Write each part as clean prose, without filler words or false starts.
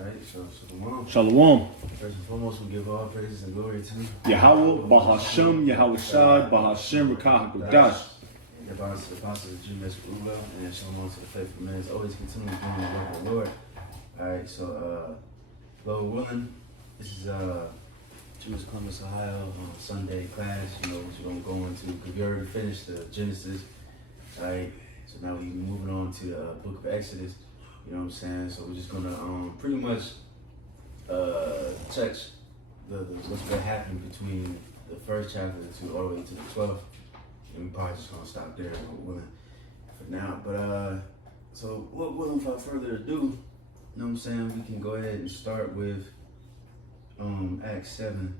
Alright, so Shalom. Shalom. First and foremost, we give all praises and glory to Yahweh, Bahashem, Yahweh Shai, Bahashem, Rakah HaKodash. And the apostles of Judas Ula, and shalom to the faithful men. Always continue doing the work of the Lord. Alright, so Lord willing, this is Judas Columbus, Ohio Sunday class, which we're gonna go into because we already finished the Genesis. Alright, so now we're moving on to the book of Exodus. You know what I'm saying? So we're just gonna pretty much touch what's gonna happen between the first chapter to all the way to the 12th. And we probably just gonna stop there for now. But so without further ado, you know what I'm saying, we can go ahead and start with Acts 7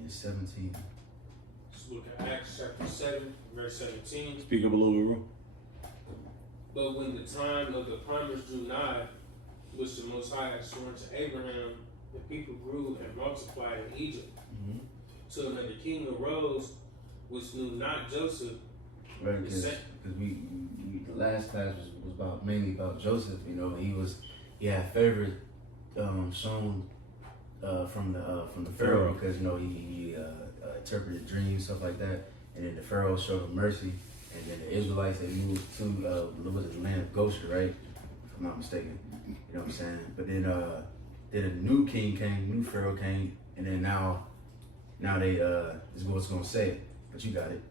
and 17. Let's look at Acts chapter 7, verse 17. Speak up a little bit, bro. But when the time of the promise drew nigh, which the Most High had sworn to Abraham, the people grew and multiplied in Egypt. Mm-hmm. So that the king arose, which knew not Joseph. Right, because we the last class was mainly about Joseph. He had favor shown from the Pharaoh because he interpreted dreams, stuff like that, and then the Pharaoh showed him mercy. And then the Israelites, they moved to the land of Goshen, right? If I'm not mistaken. You know what I'm saying? But then a new king came, new Pharaoh came, and then now they this is what's gonna say it. But you got it.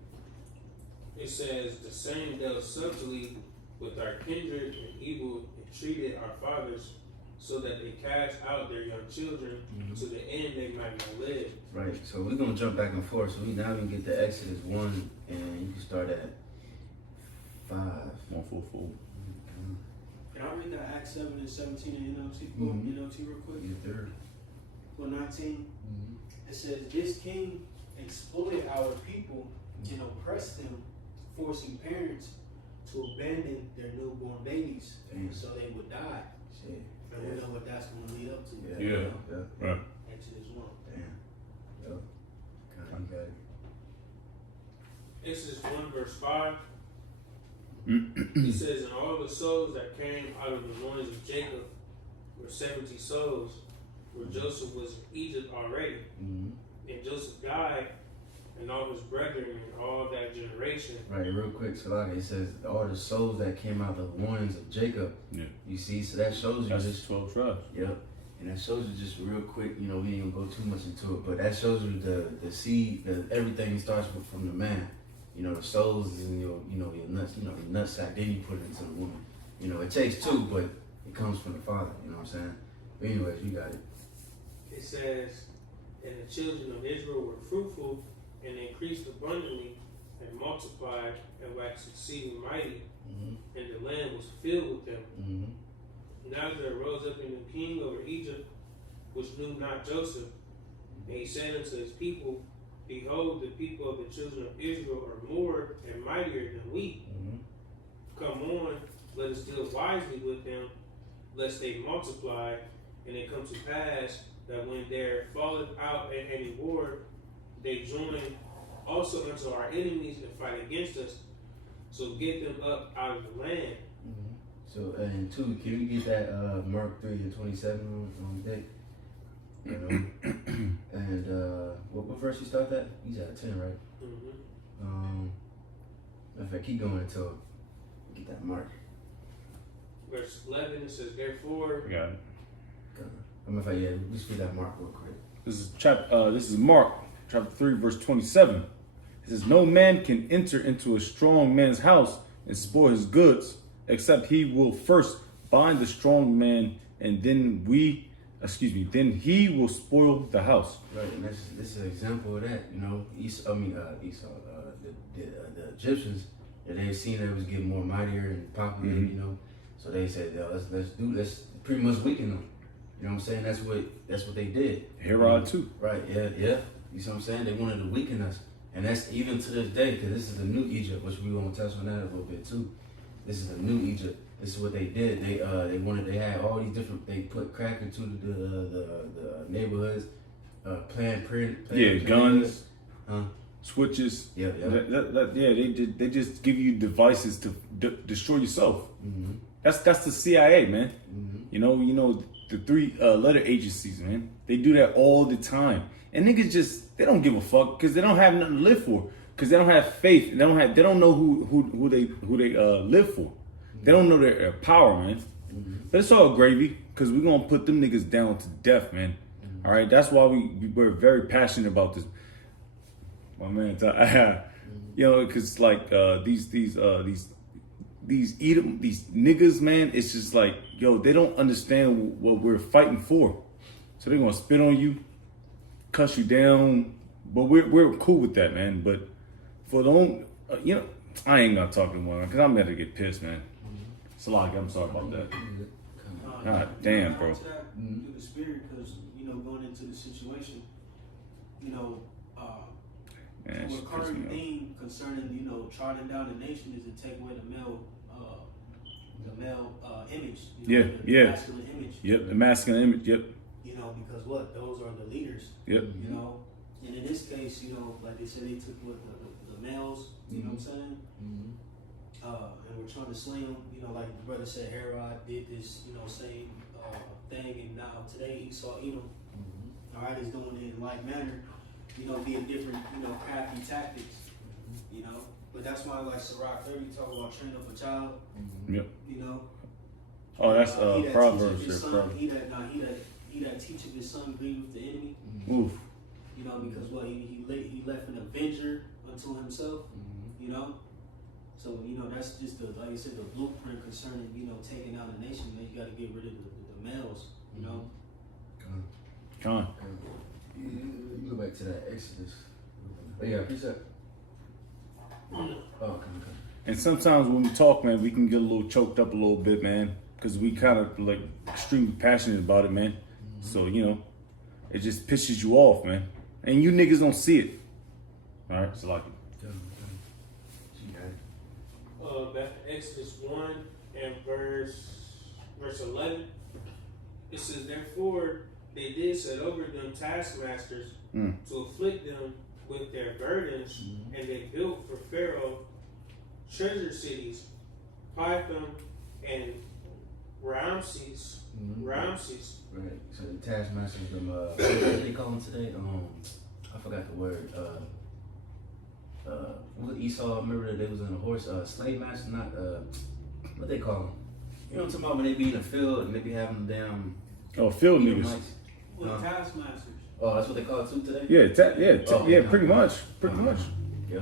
It says, the same dealt subtly with our kindred and evil and treated our fathers, so that they cast out their young children to the end they might not live. Right. So we're gonna jump back and forth. So we can get to Exodus 1, and you can start at 5. 144. Can I read that Acts 7 and 17 in NLT, NLT real quick? Yes, sir. For 19, it says, this king exploited our people and oppressed them, forcing parents to abandon their newborn babies so they would die. Shit. And we know what that's going to lead up to. Yeah. Right. Exodus 1. Damn. Yep. Kind of got it. Exodus 1 verse 5. It says, and all the souls that came out of the loins of Jacob were 70 souls, where Joseph was in Egypt already. Mm-hmm. And Joseph died, and all his brethren and all that generation. Right, real quick, so like it says, all the souls that came out of the loins of Jacob. Yeah. You see, so that shows you That's just 12 tribes. Yep. And that shows you just real quick, we ain't gonna go too much into it, but that shows you the seed, everything starts from the man. The souls is in your nuts, your nutsack, then you put it into the woman. It takes two, but it comes from the father, you know what I'm saying? But anyways, you got it. It says, and the children of Israel were fruitful and increased abundantly and multiplied and waxed exceeding mighty, and the land was filled with them. Now there arose up a new king over Egypt, which knew not Joseph. And he said unto his people, behold, the people of the children of Israel are more and mightier than we. Come on, let us deal wisely with them, lest they multiply, and it come to pass that when there falleth out any war, they join also unto our enemies and fight against us. So get them up out of the land. So, and 2, can you get that Mark 3 and 27 on deck? And what verse you start that? He's at 10, right? In fact, keep going until we get that mark. Verse 11, it says, therefore. I got it. In fact, yeah, just read that mark real quick. This is Mark, chapter 3, verse 27. It says, no man can enter into a strong man's house and spoil his goods, except he will first bind the strong man, and then he will spoil the house. Right, and this is an example of that. Esau, the Egyptians, they seen that it was getting more mightier and popular, so they said, let's pretty much weaken them. You know what I'm saying? That's what they did. Herod too. Right, yeah. You see what I'm saying? They wanted to weaken us. And that's even to this day, because this is the new Egypt, which we want to touch on that a little bit too. This is the new Egypt. This is what they did. They had all these different, they put crack into the neighborhoods, guns, huh? switches. Yeah. They just give you devices to destroy yourself. That's the CIA, man. You know the 3-letter agencies, man. They do that all the time, and niggas just they don't give a fuck because they don't have nothing to live for. Because they don't have faith. They don't know who they live for. They don't know their power, man. But it's all gravy because we're gonna put them niggas down to death, man. All right, that's why we're very passionate about this. My man, you know, because like these niggas, man. It's just like, yo, they don't understand what we're fighting for. So they're gonna spit on you, cuss you down. But we're cool with that, man. But for the own, you know, I ain't gonna talk anymore because I'm about to get pissed, man. Salaki, I'm sorry about that. God damn, bro. Through the spirit, because you know, going into the situation, you know, Man, a current theme concerning, you know, trotting down the nation is to take away the male image. You know, the masculine image. Yep, the masculine image. Yep. You know, because what? Those are the leaders. Yep. You know, and in this case, you know, like they said, they took what the males. You know what I'm saying? And we're trying to slay them. You know, like the brother said, Herod did this. You know, same thing, and now today Esau Edom. All right, is doing it in like manner. You know, being different. You know, crafty tactics. You know, but that's why like Sirach 30 talk about train up a child. Yep. You know. Oh, that's Proverbs. He that teacheth his son grieve with the enemy. Oof. You know, because what he left an avenger unto himself. You know, so you know that's just like I said, the blueprint concerning, you know, taking out a nation. You got to get rid of the males. You know. Come on. You go back to that Exodus. But yeah, peace out. Oh, come. And sometimes when we talk, man, we can get a little choked up a little bit, man, because we kind of like extremely passionate about it, man. So you know, it just pisses you off, man, and you niggas don't see it. All right, so like. Back to Exodus 1 and verse 11. It says, therefore they did set over them taskmasters to afflict them with their burdens, and they built for Pharaoh treasure cities, Pithom and Ramses. Right. So the taskmasters, them what do they call them today? I forgot the word. What Esau, remember that they was on a horse, slave master, not what they call them. You know what I'm talking about when they be in the field and they be having them damn Field niggas. Well, taskmasters. Oh, that's what they call it too today? Yeah, pretty much. Yeah,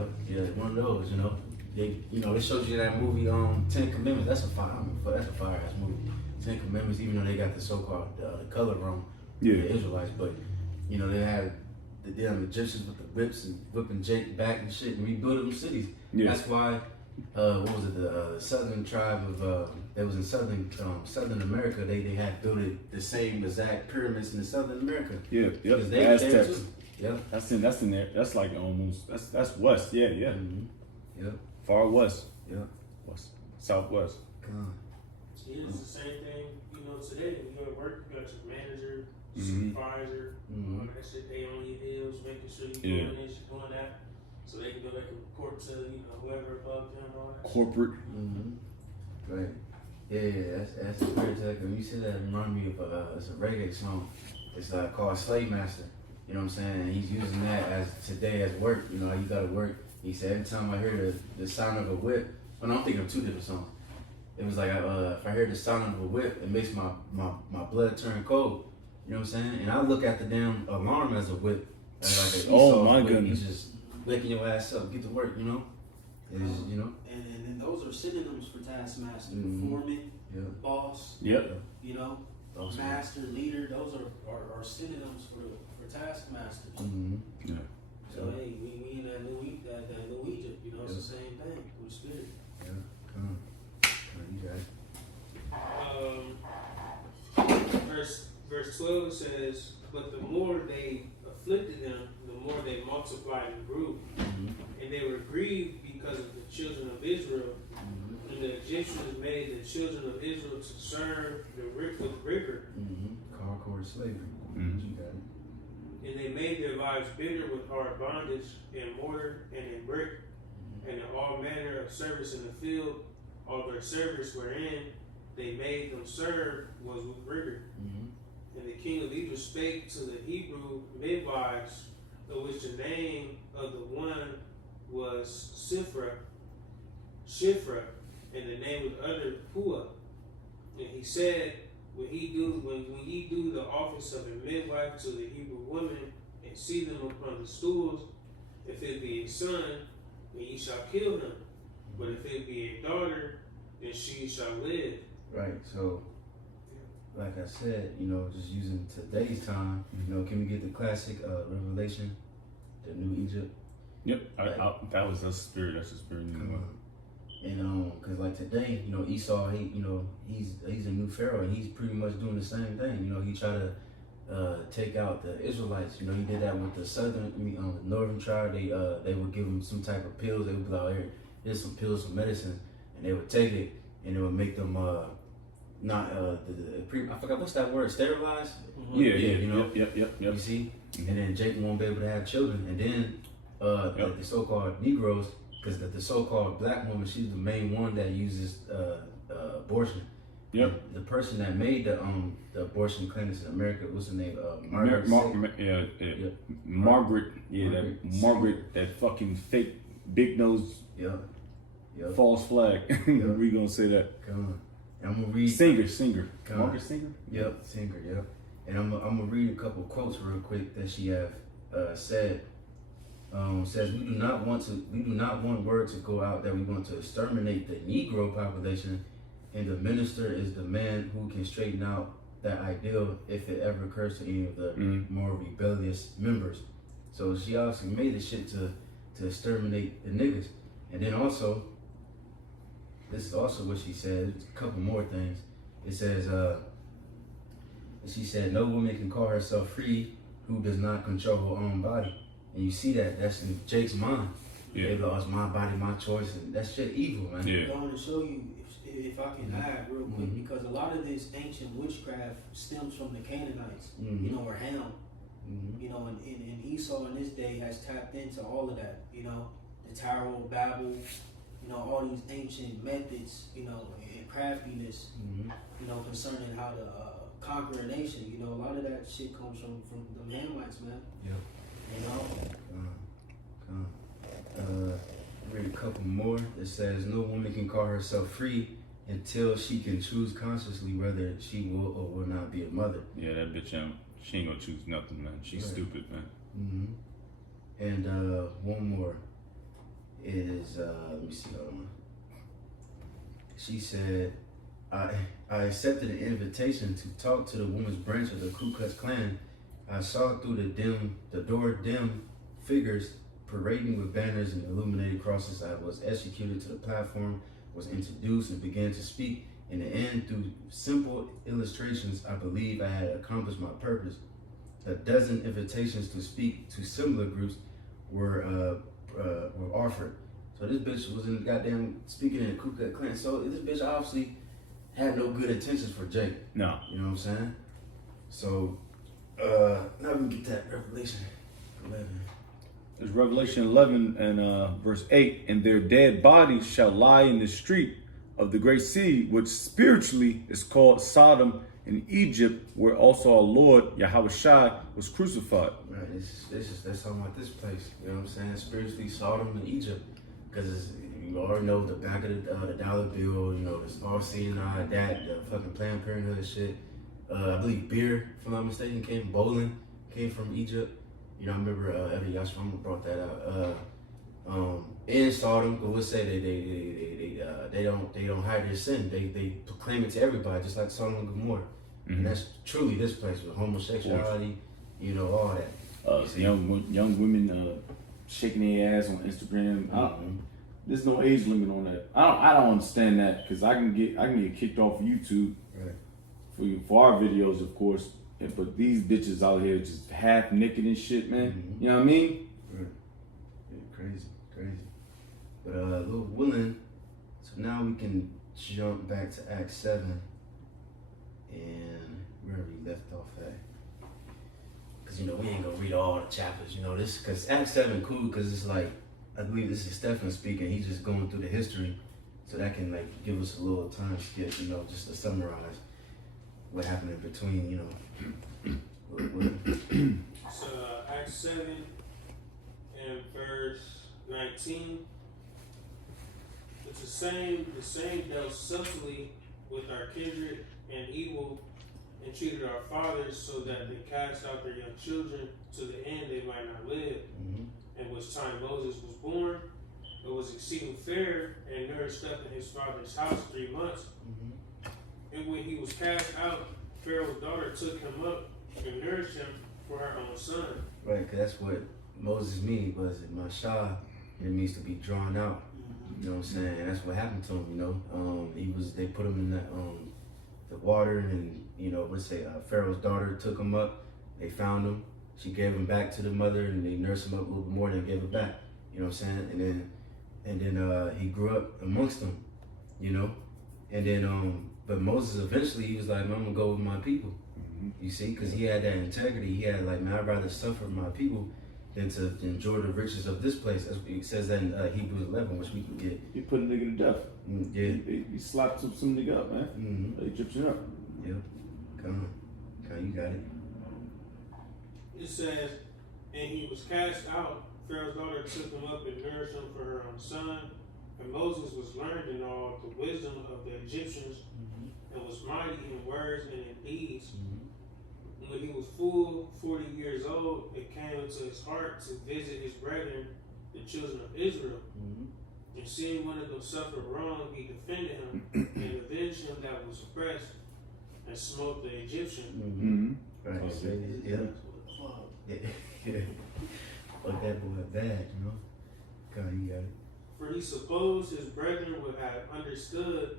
one of those, you know. They showed you that movie, 10 Commandments. That's a fire ass movie. 10 Commandments, even though they got the so-called the color wrong, the Israelites, but you know they had the damn Egyptians with the whips and whipping Jake back and shit and rebuilding them cities. Yeah. That's why, what was it, the southern tribe of that was in Southern America. They had built it the same exact pyramids in Southern America. Yeah, because they Aztecs. Yeah, that's in there. That's like almost that's west. Yeah. Yeah. Far west. Yeah. West, southwest. Yeah, it's the same thing, you know, today. When you go to work, you got your manager, supervisor, all that shit. They on your heels, making sure you're doing this, you're doing that. So they can go back and report to, you know, whoever above them, all that. Corporate. Right. Yeah, that's a weird tech. When you say that, it reminds me of it's a reggae song. It's called Slave Master. You know what I'm saying? And he's using that as today as work. You know how you gotta work. He said every time I hear the sound of a whip, well, no, I'm thinking of two different songs. It was like if I hear the sound of a whip, it makes my blood turn cold. You know what I'm saying? And I look at the damn alarm as a whip. As like oh my goodness! He's just waking your ass up, get to work. You know. You know. And those are synonyms for taskmaster, foreman, boss. Yep. You know, master, leader. Those are synonyms for taskmasters. Yeah. So hey, we in that new Egypt. You know, it's the same thing with the spirit. Yeah. Come on. Verse 12 says, but the more they afflicted them, the more they multiplied and grew. And they were grieved because of the children of Israel. And the Egyptians made the children of Israel to serve with rigor. Hardcore slavery. You got it. And they made their lives bitter with hard bondage in mortar and in brick, and in all manner of service in the field. All their service wherein they made them serve was with rigor. people spake to the Hebrew midwives, of which the name of the one was Shifra, and the name of the other Pua. And he said, when ye do the office of a midwife to the Hebrew woman, and see them upon the stools, if it be a son, then ye shall kill him. But if it be a daughter, then she shall live. Right. So, like I said, just using today's time, can we get the classic Revelation, the New Egypt? Yep. That was a spirit. That's a spirit. And cause like today, Esau, he's a new pharaoh, and he's pretty much doing the same thing. He tried to take out the Israelites. He did that with the the northern tribe. They would give them some type of pills. They would be like, here's some pills, some medicine, and they would take it, and it would make them I forgot what's that word, sterilized. Yeah. Yep. You see, and then Jacob won't be able to have children, and then the so-called Negroes. Because the so-called black woman, she's the main one that uses abortion. Yep. The person that made the abortion clinics in America, what's her name? Margaret. Margaret. Yeah, Margaret, that fucking fake big nose. Yep. False flag. We gonna say that. Come on. And I'm gonna read. Singer. Margaret Singer. Yep, Singer. Yep. And I'm gonna read a couple quotes real quick that she have said. Says we do not want word to go out that we want to exterminate the Negro population, and the minister is the man who can straighten out that ideal if it ever occurs to any of the more rebellious members. So she obviously made the shit to exterminate the niggas. And then also, this is also what she said, a couple more things. It says, she said, no woman can call herself free who does not control her own body. And you see that's in Jake's mind. Yeah. They lost my body, my choice, and that shit evil, man. Yeah. I want to show you, if I can add real quick, because a lot of this ancient witchcraft stems from the Canaanites, or Ham. And Esau in this day has tapped into all of that, the Tower of Babel, all these ancient methods, and craftiness, concerning how to conquer a nation. A lot of that shit comes from the Hamites, man. Yep. Read a couple more. It says, no woman can call herself free until she can choose consciously whether she will or will not be a mother. Yeah, that bitch, she ain't gonna choose nothing, man. She's stupid, man. And one more is, let me see, hold on. She said, I accepted an invitation to talk to the women's branch of the Ku Klux Klan. I saw through the door dim figures parading with banners and illuminated crosses. I was executed to the platform, was introduced, and began to speak. In the end, through simple illustrations, I believe I had accomplished my purpose. A dozen invitations to speak to similar groups were offered. So this bitch was in the goddamn speaking in the Ku Klux Klan. So this bitch obviously had no good intentions for Jake. No. You know what I'm saying? So now we can get that Revelation 11. It's Revelation 11 and verse 8. And their dead bodies shall lie in the street of the great sea, which spiritually is called Sodom in Egypt, where also our Lord Yahweh Shai was crucified. Right, that's talking about this place. You know what I'm saying? Spiritually Sodom in Egypt. Because you already know the back of the dollar bill, the Star Sinai, the fucking Planned Parenthood shit. I believe beer, if I'm not mistaken, bowling came from Egypt. I remember Eddie Yashvama brought that out. In Sodom, but we'll say they don't hide their sin. They proclaim it to everybody, just like Sodom and Gomorrah. And that's truly this place with homosexuality, all that. Young women shaking their ass on Instagram. There's no age limit on that. I don't understand that, because I can get kicked off of YouTube. Right. For our videos, of course. But these bitches out here just half naked and shit, man. You know what I mean? Right. Yeah, crazy. But Lord willing, so now we can jump back to Acts 7 and where we left off at. Because we ain't gonna read all the chapters, this, because Acts 7 cool, because it's like, I believe this is Stephen speaking, he's just going through the history, so that can give us a little time skip, just to summarize what happened in between, the same dealt subtly with our kindred and evil, and treated our fathers so that they cast out their young children to the end they might not live. And which time Moses was born, it was exceeding fair and nourished up in his father's house 3 months. And when he was cast out, Pharaoh's daughter took him up and nourished him for her own son. Right, because that's what Moses means, was it Mashah, it means to be drawn out. You know what I'm saying? And that's what happened to him, you know. They put him in the water, and, you know, Pharaoh's daughter took him up, they found him, she gave him back to the mother, and they nursed him up a little bit more, and they gave it back. You know what I'm saying? And then he grew up amongst them, you know. And then, but Moses eventually, he was like, man, I'm gonna go with my people. You see, because he had that integrity. He had like, man, I'd rather suffer with my people than to enjoy the riches of this place. As it says that in Hebrews 11, which we can get. He put a nigga to death. Yeah. He slapped some nigga up, man. Egyptian up. Yep. Come on, you got it. It says, and he was cast out. Pharaoh's daughter took him up and nourished him for her own son. And Moses was learned in all the wisdom of the Egyptians, and was mighty in words and in deeds. When he was full 40 years old, it came into his heart to visit his brethren, the children of Israel. And seeing one of them suffer wrong, he defended him and avenged him that was oppressed, and smote the Egyptian. Right. Yeah. Fuck that boy bad, you know. God, you got it. For he supposed his brethren would have understood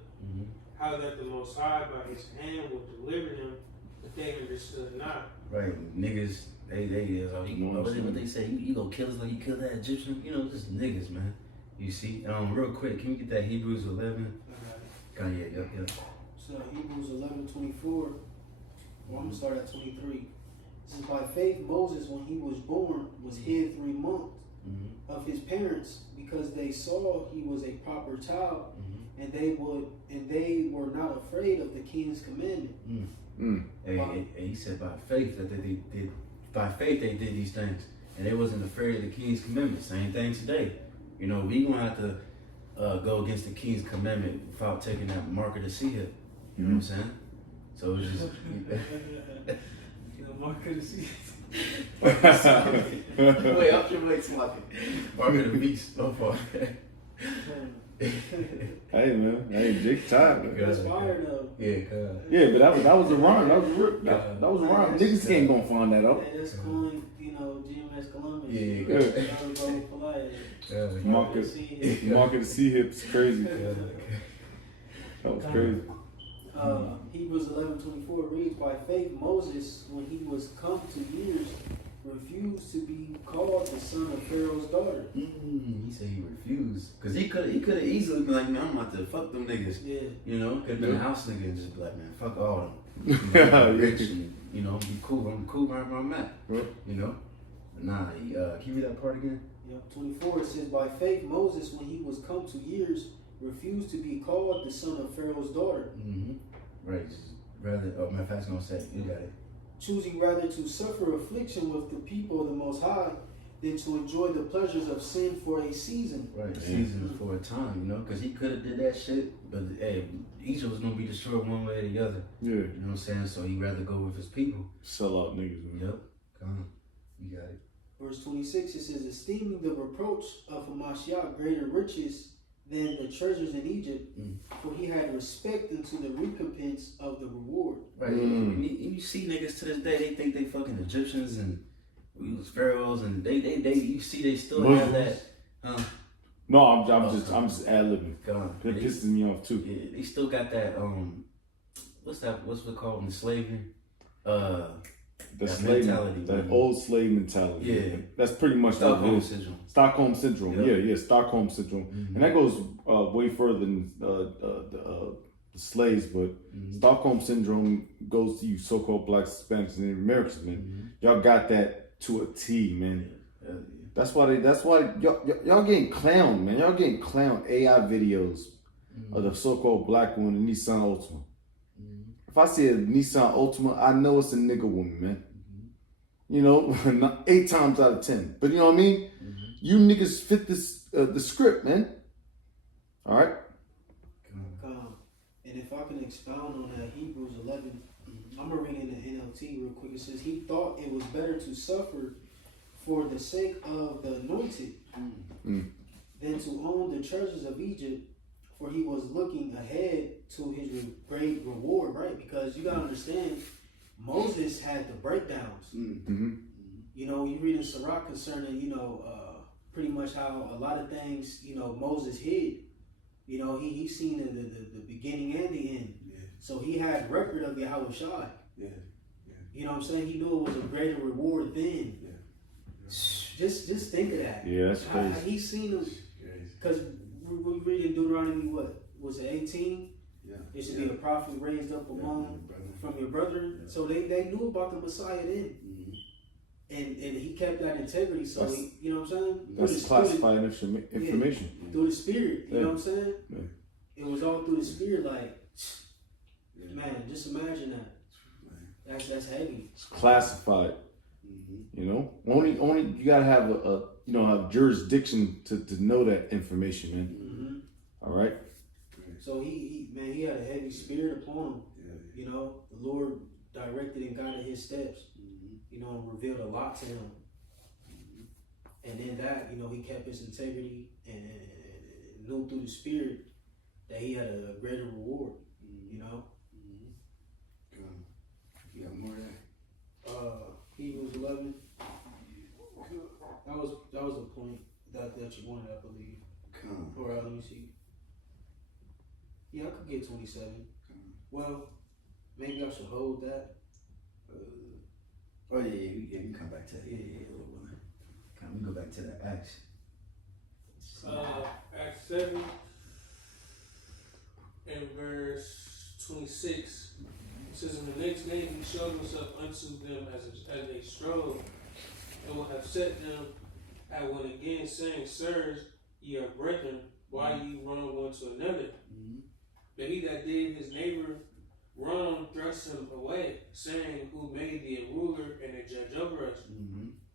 how that the Most High by his hand would deliver them, but they understood not. Right, niggas, what they say, you gonna kill us like you killed that Egyptian? You know, just niggas, man. You see? Real quick, can we get that Hebrews 11? Yeah. So Hebrews 11:24. Well, I'm gonna start at 23. It says, by faith Moses, when he was born, was hid 3 months of his parents, because they saw he was a proper child, and they were not afraid of the king's commandment. And he said by faith that they did these things, and they wasn't afraid of the king's commandment. Same thing today. You know, we gonna have to go against the king's commandment without taking that mark of the sea hip. You know what I'm saying? So it's just Mark of the sea. wait, I'm sure like sloppy. Mark of the beast. No fault. Hey man, Jake tired. That's fire though. Yeah, God. Yeah, but that was a rhyme. That was a rhyme. Niggas ain't gonna find that out. Yeah, that's coin, you know, GMS Columbus. Mark of the sea hips, crazy. That was crazy. Hebrews 11:24 reads, by faith Moses, when he was come to years, refused to be called the son of Pharaoh's daughter. He said he refused. Because he could have easily been like, man, I'm about to fuck them niggas. Yeah. You know, could have been a house nigga and just be like, man, fuck all of them. You know, I'm rich and, you know, be cool. I'm cool right where I'm at. You know? Nah, can you read that part again? Yep, 24, it says, by faith Moses, when he was come to years, refused to be called the son of Pharaoh's daughter. Right, just rather, matter of fact, I was gonna say, you got it. Choosing rather to suffer affliction with the people of the Most High than to enjoy the pleasures of sin for a season. Right, seasons for a time, you know, because he could have did that shit, but hey, Egypt was gonna be destroyed one way or the other. Yeah. You know what I'm saying? So he'd rather go with his people. Sell out niggas, man. Yep, come on, you got it. Verse 26, it says, esteeming the reproach of Hamashiach greater riches than the treasures in Egypt, for he had respect unto the recompense of the reward. Right, and you see niggas to this day, they think they fucking Egyptians and we was pharaohs, and they you see they still have that. No, I'm just ad-libbing. It pisses me off too. Yeah, they still got that. What's it called in slavery? The slave mentality, that old slave mentality. Yeah, that's pretty much Stockholm syndrome. Stockholm syndrome. Yeah, Stockholm syndrome, and that goes way further than the slaves. But Stockholm syndrome goes to you so-called Blacks, Hispanics, and Native Americans, man. Y'all got that to a T, man. That's why y'all getting clowned, man. Y'all getting clowned AI videos of the so-called black woman in Nissan Altima. If I see a Nissan Altima, I know it's a nigga woman, man. You know, 8 times out of 10. But you know what I mean? You niggas fit this the script, man. All right. And if I can expound on that, Hebrews 11, I'm going to read in the NLT real quick. It says, he thought it was better to suffer for the sake of the anointed than to own the treasures of Egypt, for he was looking ahead to his great reward, right? Because you got to understand, Moses had the breakdowns. You know, you read in Sirach concerning, you know, pretty much how a lot of things, you know, Moses hid. You know, he seen the beginning and the end. Yeah. So he had record of Yahweh Shai. Yeah. You know what I'm saying? He knew it was a greater reward then. Yeah. Just think of that. Yeah, that's crazy. He seen them. Because we read in Deuteronomy, what was it, 18? Yeah. There should be a prophet raised up among from your brethren. Yeah. So they knew about the Messiah then. And he kept that integrity. So That's- you know what I'm saying? That's classified information. Through the spirit. You know what I'm saying? Yeah. It was all through the spirit. Like, man, just imagine that. That's heavy. It's classified. You know, only you gotta have a jurisdiction to know that information, man. All right. So he had a heavy spirit upon him. You know, the Lord directed and guided his steps. You know, and revealed a lot to him. And then that, you know, he kept his integrity and knew through the spirit that he had a greater reward. You know. You got more of that? Hebrews 11. That was the point that you wanted, I believe. Or let me see. Yeah, I could get 27. Well, maybe I should hold that. Oh yeah, you can come back to that. Yeah, little woman. We go back to the Acts. Acts 7 and verse 26. It says, "In the next day he showed himself unto them as they strove, and would have set them at one again, saying, Sirs, ye are brethren, why ye wrong one to another? But he that did his neighbor wrong thrust him away, saying, Who made thee a ruler and a judge over us?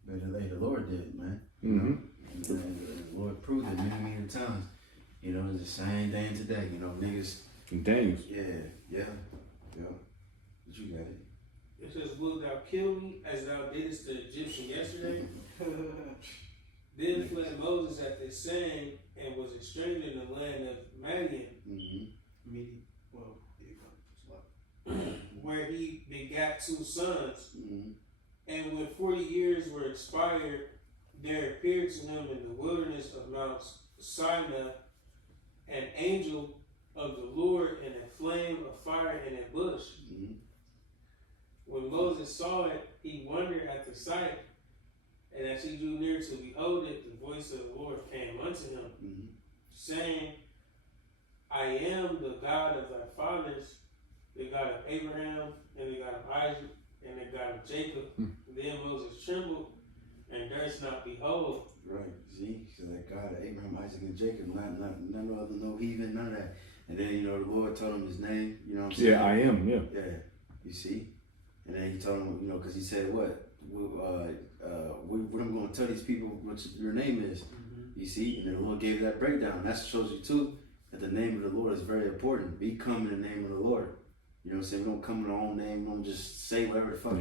But the Lord did, man. You know? And the Lord proved it many times. You know, it's the same thing today. You know, niggas. Daniels. Yeah. But you got it. It says, Wilt thou kill me as thou didst the Egyptian yesterday? Then fled Moses at this saying, and was a stranger in the land of Madian, where he begat 2 sons. And when 40 years were expired, there appeared to him in the wilderness of Mount Sinai an angel of the Lord in a flame of fire in a bush. When Moses saw it, he wondered at the sight, and as he drew near to behold it, the voice of the Lord came unto him, saying, I am the God of thy fathers, the God of Abraham, and the God of Isaac, and the God of Jacob. Then Moses trembled and durst not behold. Right. See? So that God of Abraham, Isaac, and Jacob, none other, no heathen, none of that. And then, you know, the Lord told him his name, you know what I'm saying? Yeah, I am, yeah. Yeah. You see? And then he told him, you know, because he said, what I'm going to tell these people what your name is. You see? And then the Lord gave you that breakdown. That shows you, too, that the name of the Lord is very important. We come in the name of the Lord. You know what I'm saying? We don't come in our own name. We don't just say whatever the fuck.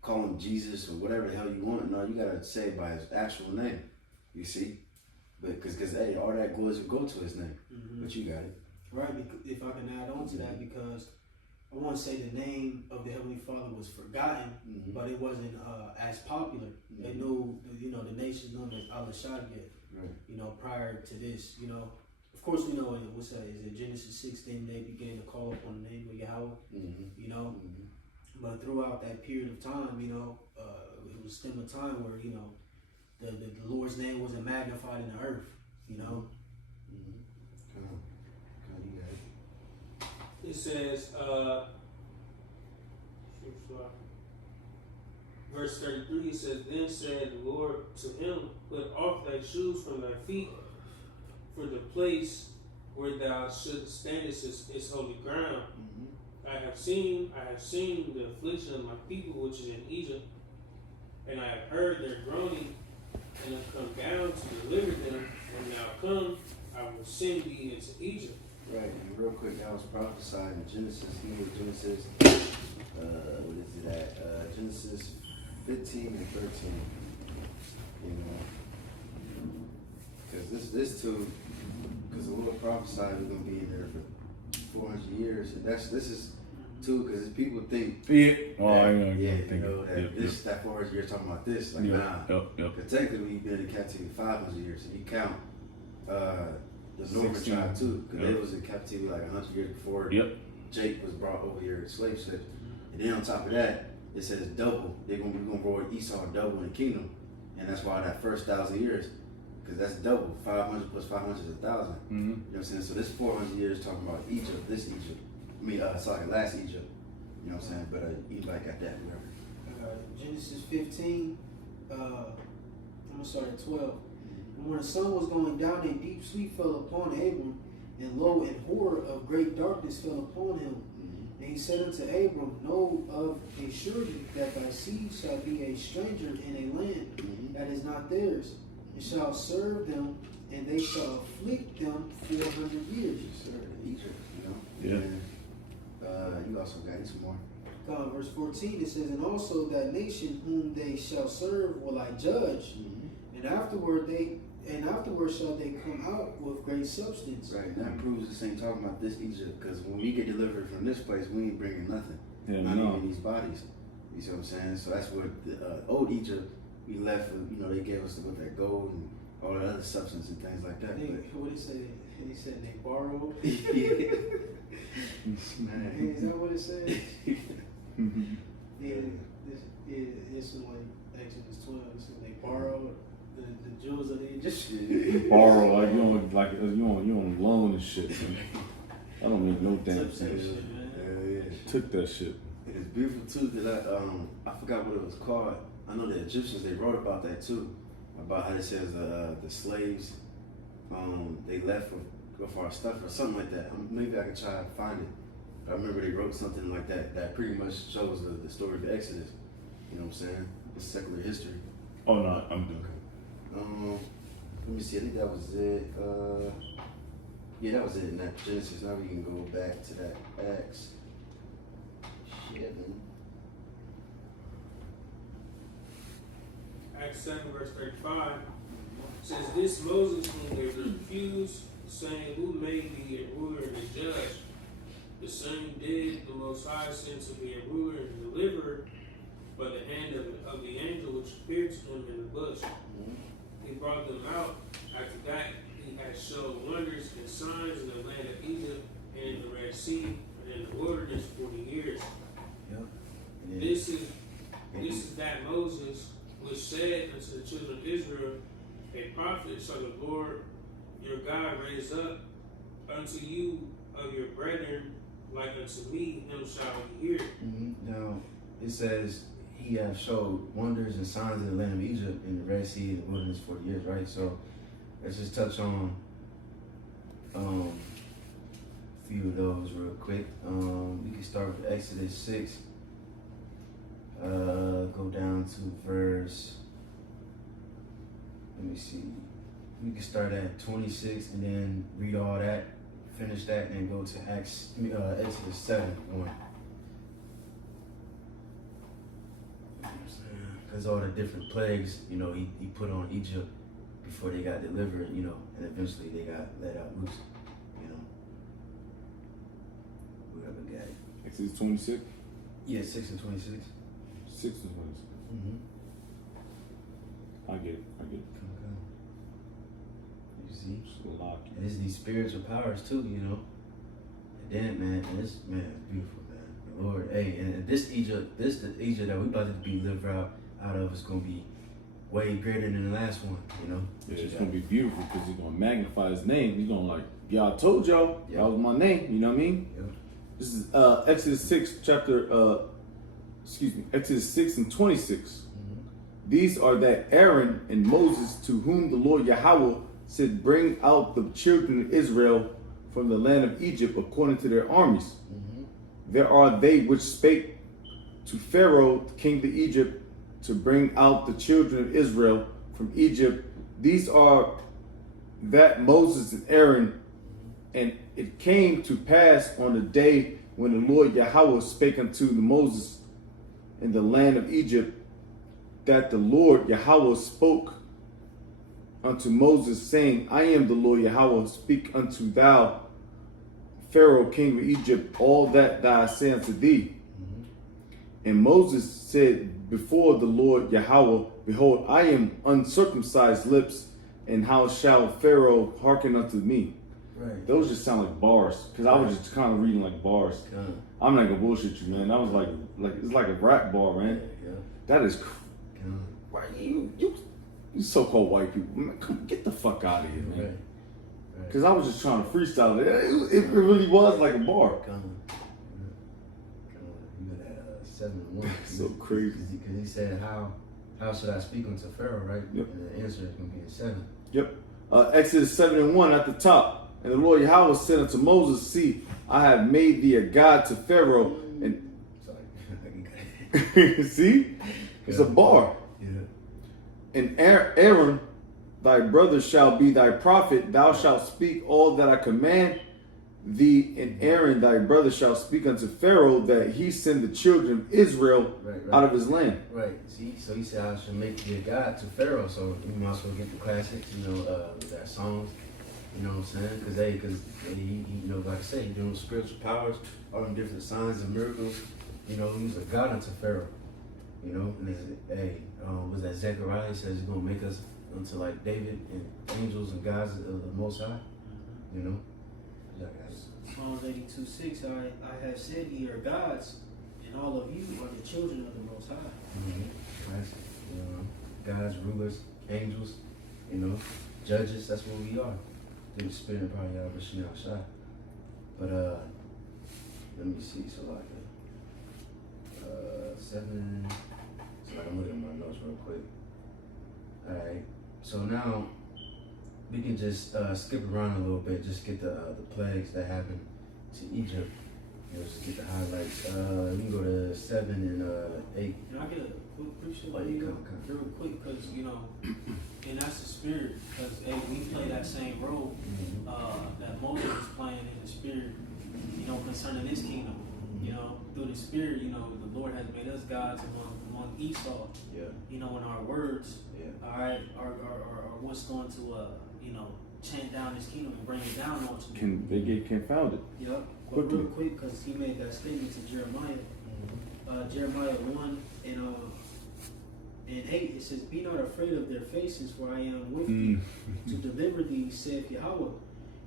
Call him Jesus or whatever the hell you want. No, you got to say it by his actual name. You see? Because hey, all that glory will go to his name. But you got it. Right, if I can add on to that, because I want to say the name of the Heavenly Father was forgotten, but it wasn't as popular. They knew, you know, the nation knew him as Al-Shaddai, you know, prior to this, you know. Of course, we know, is it Genesis 16, they began to call upon the name of Yahweh, you know. But throughout that period of time, you know, it was still a time where, you know, the Lord's name wasn't magnified in the earth, you know. It says, verse 33, it says, Then said the Lord to him, Put off thy shoes from thy feet, for the place where thou shouldst standest is holy ground. I have seen the affliction of my people which is in Egypt, and I have heard their groaning, and have come down to deliver them. When thou come, I will send thee into Egypt. Right, and real quick, that was prophesied in Genesis. Genesis, what is it at? Genesis 15 and 13. You know, because this too, because the Lord prophesied we're gonna be in there for 400 years, and this is too, because people think, Yeah. Oh, that, I know. yeah, Think you know, that yep, this that 400 years talking about this, like yep, nah. Yep. Yep. Because technically we've been in captivity 500 years. If you count the Northern 16, tribe too, because yep. they was in captivity like 100 years before Yep. Jake was brought over here as slave ships. And then on top of that, it says double. We're gonna roll Esau double in the kingdom, and that's why that first 1,000 years, because that's double. 500 plus 500 is 1,000. Mm-hmm. You know what I'm saying? So this 400 years talking about Egypt, this Egypt. I mean, sorry, last Egypt. You know what I'm saying? But anybody got that? Whatever. Genesis 15, I'm gonna start at 12. And when the sun was going down, a deep sleep fell upon Abram, and lo, an horror of great darkness fell upon him. And he said unto Abram, know of a surety that thy seed shall be a stranger in a land that is not theirs, and shall serve them, and they shall afflict them 400 years. Yes, sir. Egypt, you know? Yeah. And, you also got some more. Verse 14, it says, and also that nation whom they shall serve will I judge, and afterward shall they come out with great substance. Right, that proves this ain't talking about this Egypt, because when we get delivered from this place, we ain't bringing nothing. Yeah, Not no. even these bodies. You see what I'm saying? So that's what the old Egypt, we left with, you know, they gave us with that gold and all that other substance and things like that. What did he say? He said they borrowed. Man. Is that what it said? Mm-hmm. This is like Exodus 12. It said they borrowed the jewels of the Egyptians. Borrow like you on loan and shit. Man. I don't make no damn Took that sense. shit, man. Yeah. Took that shit. And it's beautiful too that I forgot what it was called. I know the Egyptians, they wrote about that too, about how it says the slaves they left with our stuff or something like that. Maybe I could try to find it. But I remember they wrote something like that pretty much shows the story of the Exodus. You know what I'm saying? It's secular history. Oh no, I'm good. Let me see. I think that was it. Yeah, that was it in that Genesis. Now we can go back to that Acts 7. Acts 7 verse 35 says, this Moses whom they refused, saying, who made thee a ruler and a judge? The same did the Most High send to be a ruler and deliverer by the hand of the angel which appeared to him in the bush. He brought them out. After that, he had showed wonders and signs in the land of Egypt and in the Red Sea and in the wilderness 40 years. Yep. This is that Moses which said unto the children of Israel, a prophet shall the Lord your God raise up unto you of your brethren, like unto me, him shall ye hear. Now it says he showed wonders and signs in the land of Egypt in the Red Sea and the wilderness 40 years, right? So let's just touch on a few of those real quick. We can start with Exodus 6. Go down to verse, let me see. We can start at 26 and then read all that, finish that, and then go to Exodus 7, 1. Because all the different plagues, you know, he put on Egypt before they got delivered, you know, and eventually they got let out loose, you know. Whoever got it. Exodus 26? Yeah, 6 and 26. 6 and 26. Mm-hmm. I get it. Okay. You see? It's a lot. And it's these spiritual powers too, you know. And then, man, it's beautiful, man. The Lord, hey, and the Egypt that we about to be lived out of is gonna be way greater than the last one, you know. Yeah, it's gonna be beautiful because he's gonna magnify his name. He's gonna like, yeah, I told y'all that was my name. You know what I mean? Yep. This is Exodus 6, Exodus 6 and 26. These are that Aaron and Moses, to whom the Lord Yahweh said, bring out the children of Israel from the land of Egypt according to their armies. There are they which spake to Pharaoh, king of Egypt, to bring out the children of Israel from Egypt. These are that Moses and Aaron And it came to pass on the day when the Lord Yahweh spake unto Moses in the land of Egypt, that the Lord Yahweh spoke unto Moses, saying, I am the Lord Yahweh, speak unto thou, Pharaoh, king of Egypt, all that I say unto thee. And Moses said before the Lord Yahweh, behold, I am uncircumcised lips, and how shall Pharaoh hearken unto me? Right. Those just sound like bars, because I was just kind of reading like bars. I'm not gonna bullshit you, man. That was like it's like a rap bar, man. Yeah. That is right. You so-called white people, man, come get the fuck out of here, man. Right. Because I was just trying to freestyle it. It really was like a bar. You got that 7-1. So crazy. Because he said, how should I speak unto Pharaoh, right? Yep. And the answer is going to be in 7. Yep. Exodus 7:1 at the top. And the Lord Yahweh said unto Moses, see, I have made thee a god to Pharaoh. And Sorry. see? It's a bar. Yeah. And Aaron, thy brother, shall be thy prophet. Thou shalt speak all that I command thee. And Aaron, thy brother, shall speak unto Pharaoh, that he send the children of Israel out of his land. Right. See, so he said, I should make thee a god to Pharaoh. So you might as well get the classics, that songs. You know what I'm saying? Because he, like I said, he's doing spiritual powers, all them different signs and miracles. He was a god unto Pharaoh. And was that Zechariah says he's gonna make us unto like David and angels and gods of the Most High. Psalms 82:6. I have said ye are gods, and all of you are the children of the Most High. Gods, rulers, angels, judges. That's what we are. Through the spirit of probably Bashir al-Shah. But let me see. So like 7. So like I'm looking at my notes real quick. All right. So now we can just skip around a little bit. Just get the plagues that happened to Egypt. Just get the highlights. We can go to 7 and 8. Can I get a quick shit? Come. Real quick, because and that's the spirit. Because we play that same role that Moses was playing in the spirit. Concerning this kingdom. Through the spirit. The Lord has made us gods among Esau. Yeah. In our words. Yeah. All right. Are what's going to chant down this kingdom and bring it down onto Can they get confounded? Yep. But real quick, because he made that statement to Jeremiah. Jeremiah 1 and 8, it says, be not afraid of their faces, for I am with thee to deliver thee, saith Yahweh.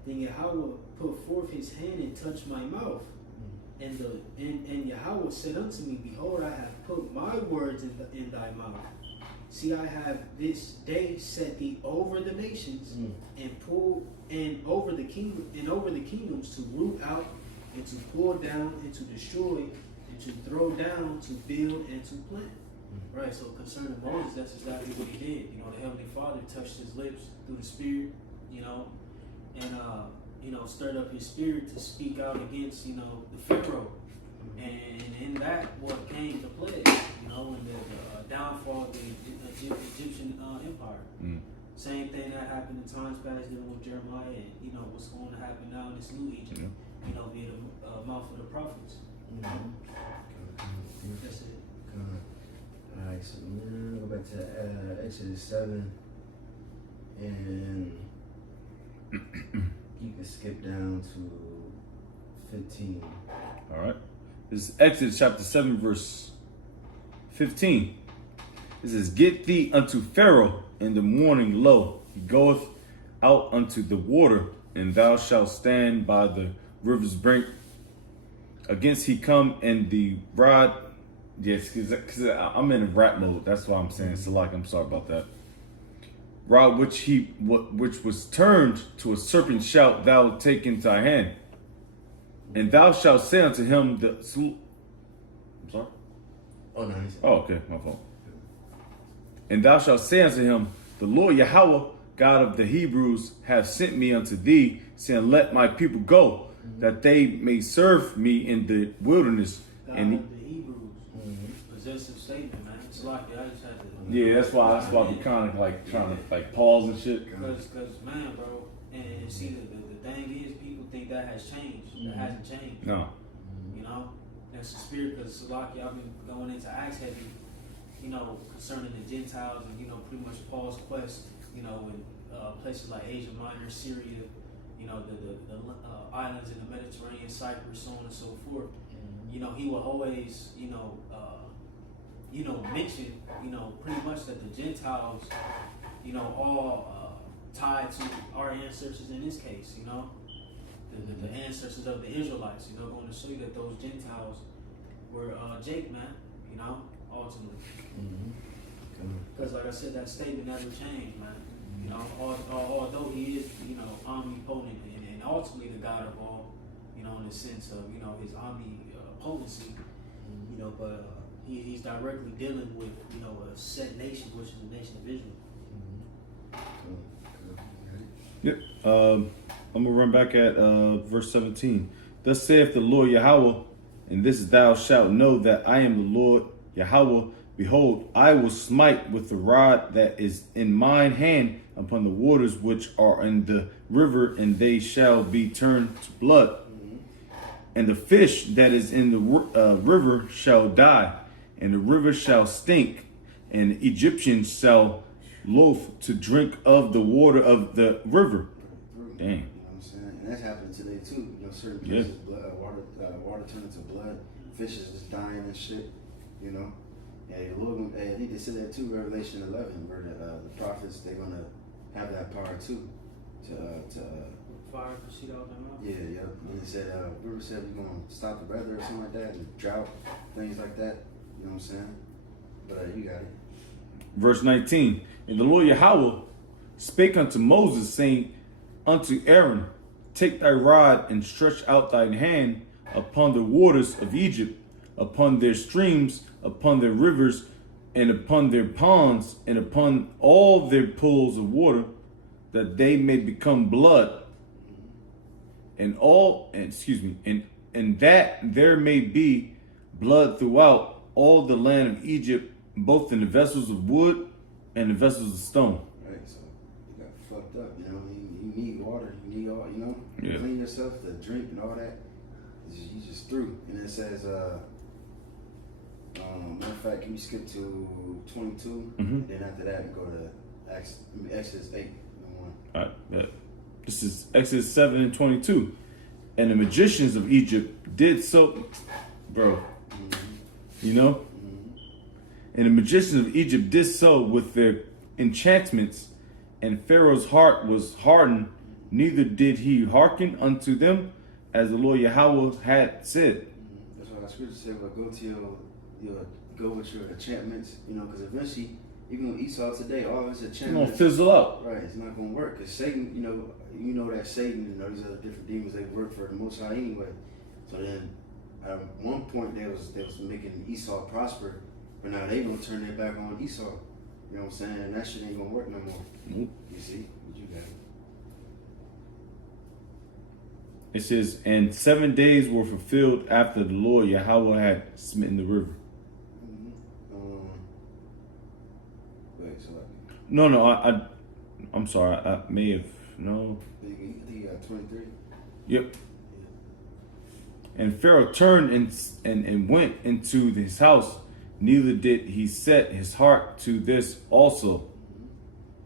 Then Yahweh put forth his hand and touched my mouth. And Yahweh said unto me, behold, I have put my words in thy mouth. See, I have this day set thee over the nations and over the kingdoms to root out and to pull down and to destroy and to throw down, to build and to plant. Right, so concerning Moses, that's exactly what he did. The Heavenly Father touched his lips through the Spirit, and stirred up his spirit to speak out against, the Pharaoh. And in that, what came to play, in the downfall of the Egyptian empire. Same thing that happened in times past dealing with Jeremiah, and what's going to happen now in this new Egypt. Via the mouth of the prophets. That's it. Alright, so we'll go back to Exodus 7, and you can skip down to 15. All right. This is Exodus chapter 7, verse 15. It says, get thee unto Pharaoh in the morning, lo, he goeth out unto the water, and thou shalt stand by the river's brink. Against he come, and the rod, yes, because I'm in rap mode. That's why I'm saying so. Like, I'm sorry about that. Rod which was turned to a serpent shalt thou take into thy hand, and thou shalt say unto him I'm sorry. Oh no. Oh, okay, my fault. And thou shalt say unto him, the Lord Yahweh, God of the Hebrews, hath sent me unto thee, saying, let my people go, that they may serve me in the wilderness. God and of the Hebrews. Possessive statement, man. It's like I just had to. Yeah, that's why we kind of like trying to like pause and shit. Because man, bro, and see the thing is, people think that has changed. That hasn't changed. No. You know, that's the spirit. Because Salaki, I've been going into Acts heavy, you know, concerning the Gentiles and, you know, pretty much Paul's quest, you know, in places like Asia Minor, Syria, you know, the islands in the Mediterranean, Cyprus, so on and so forth. You know, he will always, mention, you know, pretty much that the Gentiles, you know, all tied to our ancestors in this case, you know, the ancestors of the Israelites, you know, going to show you that those Gentiles were Jake, man, you know, ultimately. Because like I said, that statement never changed, man. You know, although he is, you know, omnipotent and ultimately the God of all, you know, in the sense of, you know, his omnipotency, you know, but he's directly dealing with, you know, a set nation, which is the nation of Israel. Yep. I'm gonna run back at verse 17. Thus saith the Lord Yahweh, and this thou shalt know that I am the Lord Yahweh. Behold, I will smite with the rod that is in mine hand upon the waters which are in the river, and they shall be turned to blood. And the fish that is in the river shall die, and the river shall stink, and the Egyptians shall loath to drink of the water of the river. Dang. You know what I'm saying? And that's happening today too. You know, certain places, water turns into blood, fishes just dying and shit. You know, and the Lord, I think they said that too, Revelation 11, where the prophets, they're gonna have that power too, to Fire proceed out of their mouth. yeah. And he said, River said we're gonna stop the weather or something like that, and drought, things like that. You know what I'm saying? But you got it. Verse 19. And the Lord Yahweh spake unto Moses, saying unto Aaron, take thy rod and stretch out thine hand upon the waters of Egypt, upon their streams, upon their rivers, and upon their ponds, and upon all their pools of water, that they may become blood, and that there may be blood throughout all the land of Egypt, both in the vessels of wood and the vessels of stone. Right, so you got fucked up, you know. You need water, you need all, you know, Yeah. clean yourself, to drink and all that. You just through. And it says, matter of fact, can you skip to 22? And then after that, go to Exodus 8 and 1. All right, yeah. This is Exodus 7 and 22. And the magicians of Egypt did so, bro, you know? And the magicians of Egypt did so with their enchantments, and Pharaoh's heart was hardened, neither did he hearken unto them, as the Lord Yahweh had said. That's why the scripture said, well, go with your enchantments, you know, because eventually, even with Esau today, all his It's gonna enchantments, fizzle out. right, it's not going to work. Because Satan, you know that Satan and all these other different demons, they work for the Most High anyway. So then, at one point, they was making Esau prosper, but now they gonna turn their back on Esau. You know what I'm saying? And that shit ain't gonna work no more. Nope. You see? What you got? It says, and 7 days were fulfilled after the Lord Yahweh had smitten the river. Wait, so No, I'm sorry. I may have, no. I think you got 23. Yep. And Pharaoh turned and went into his house, neither did he set his heart to this also.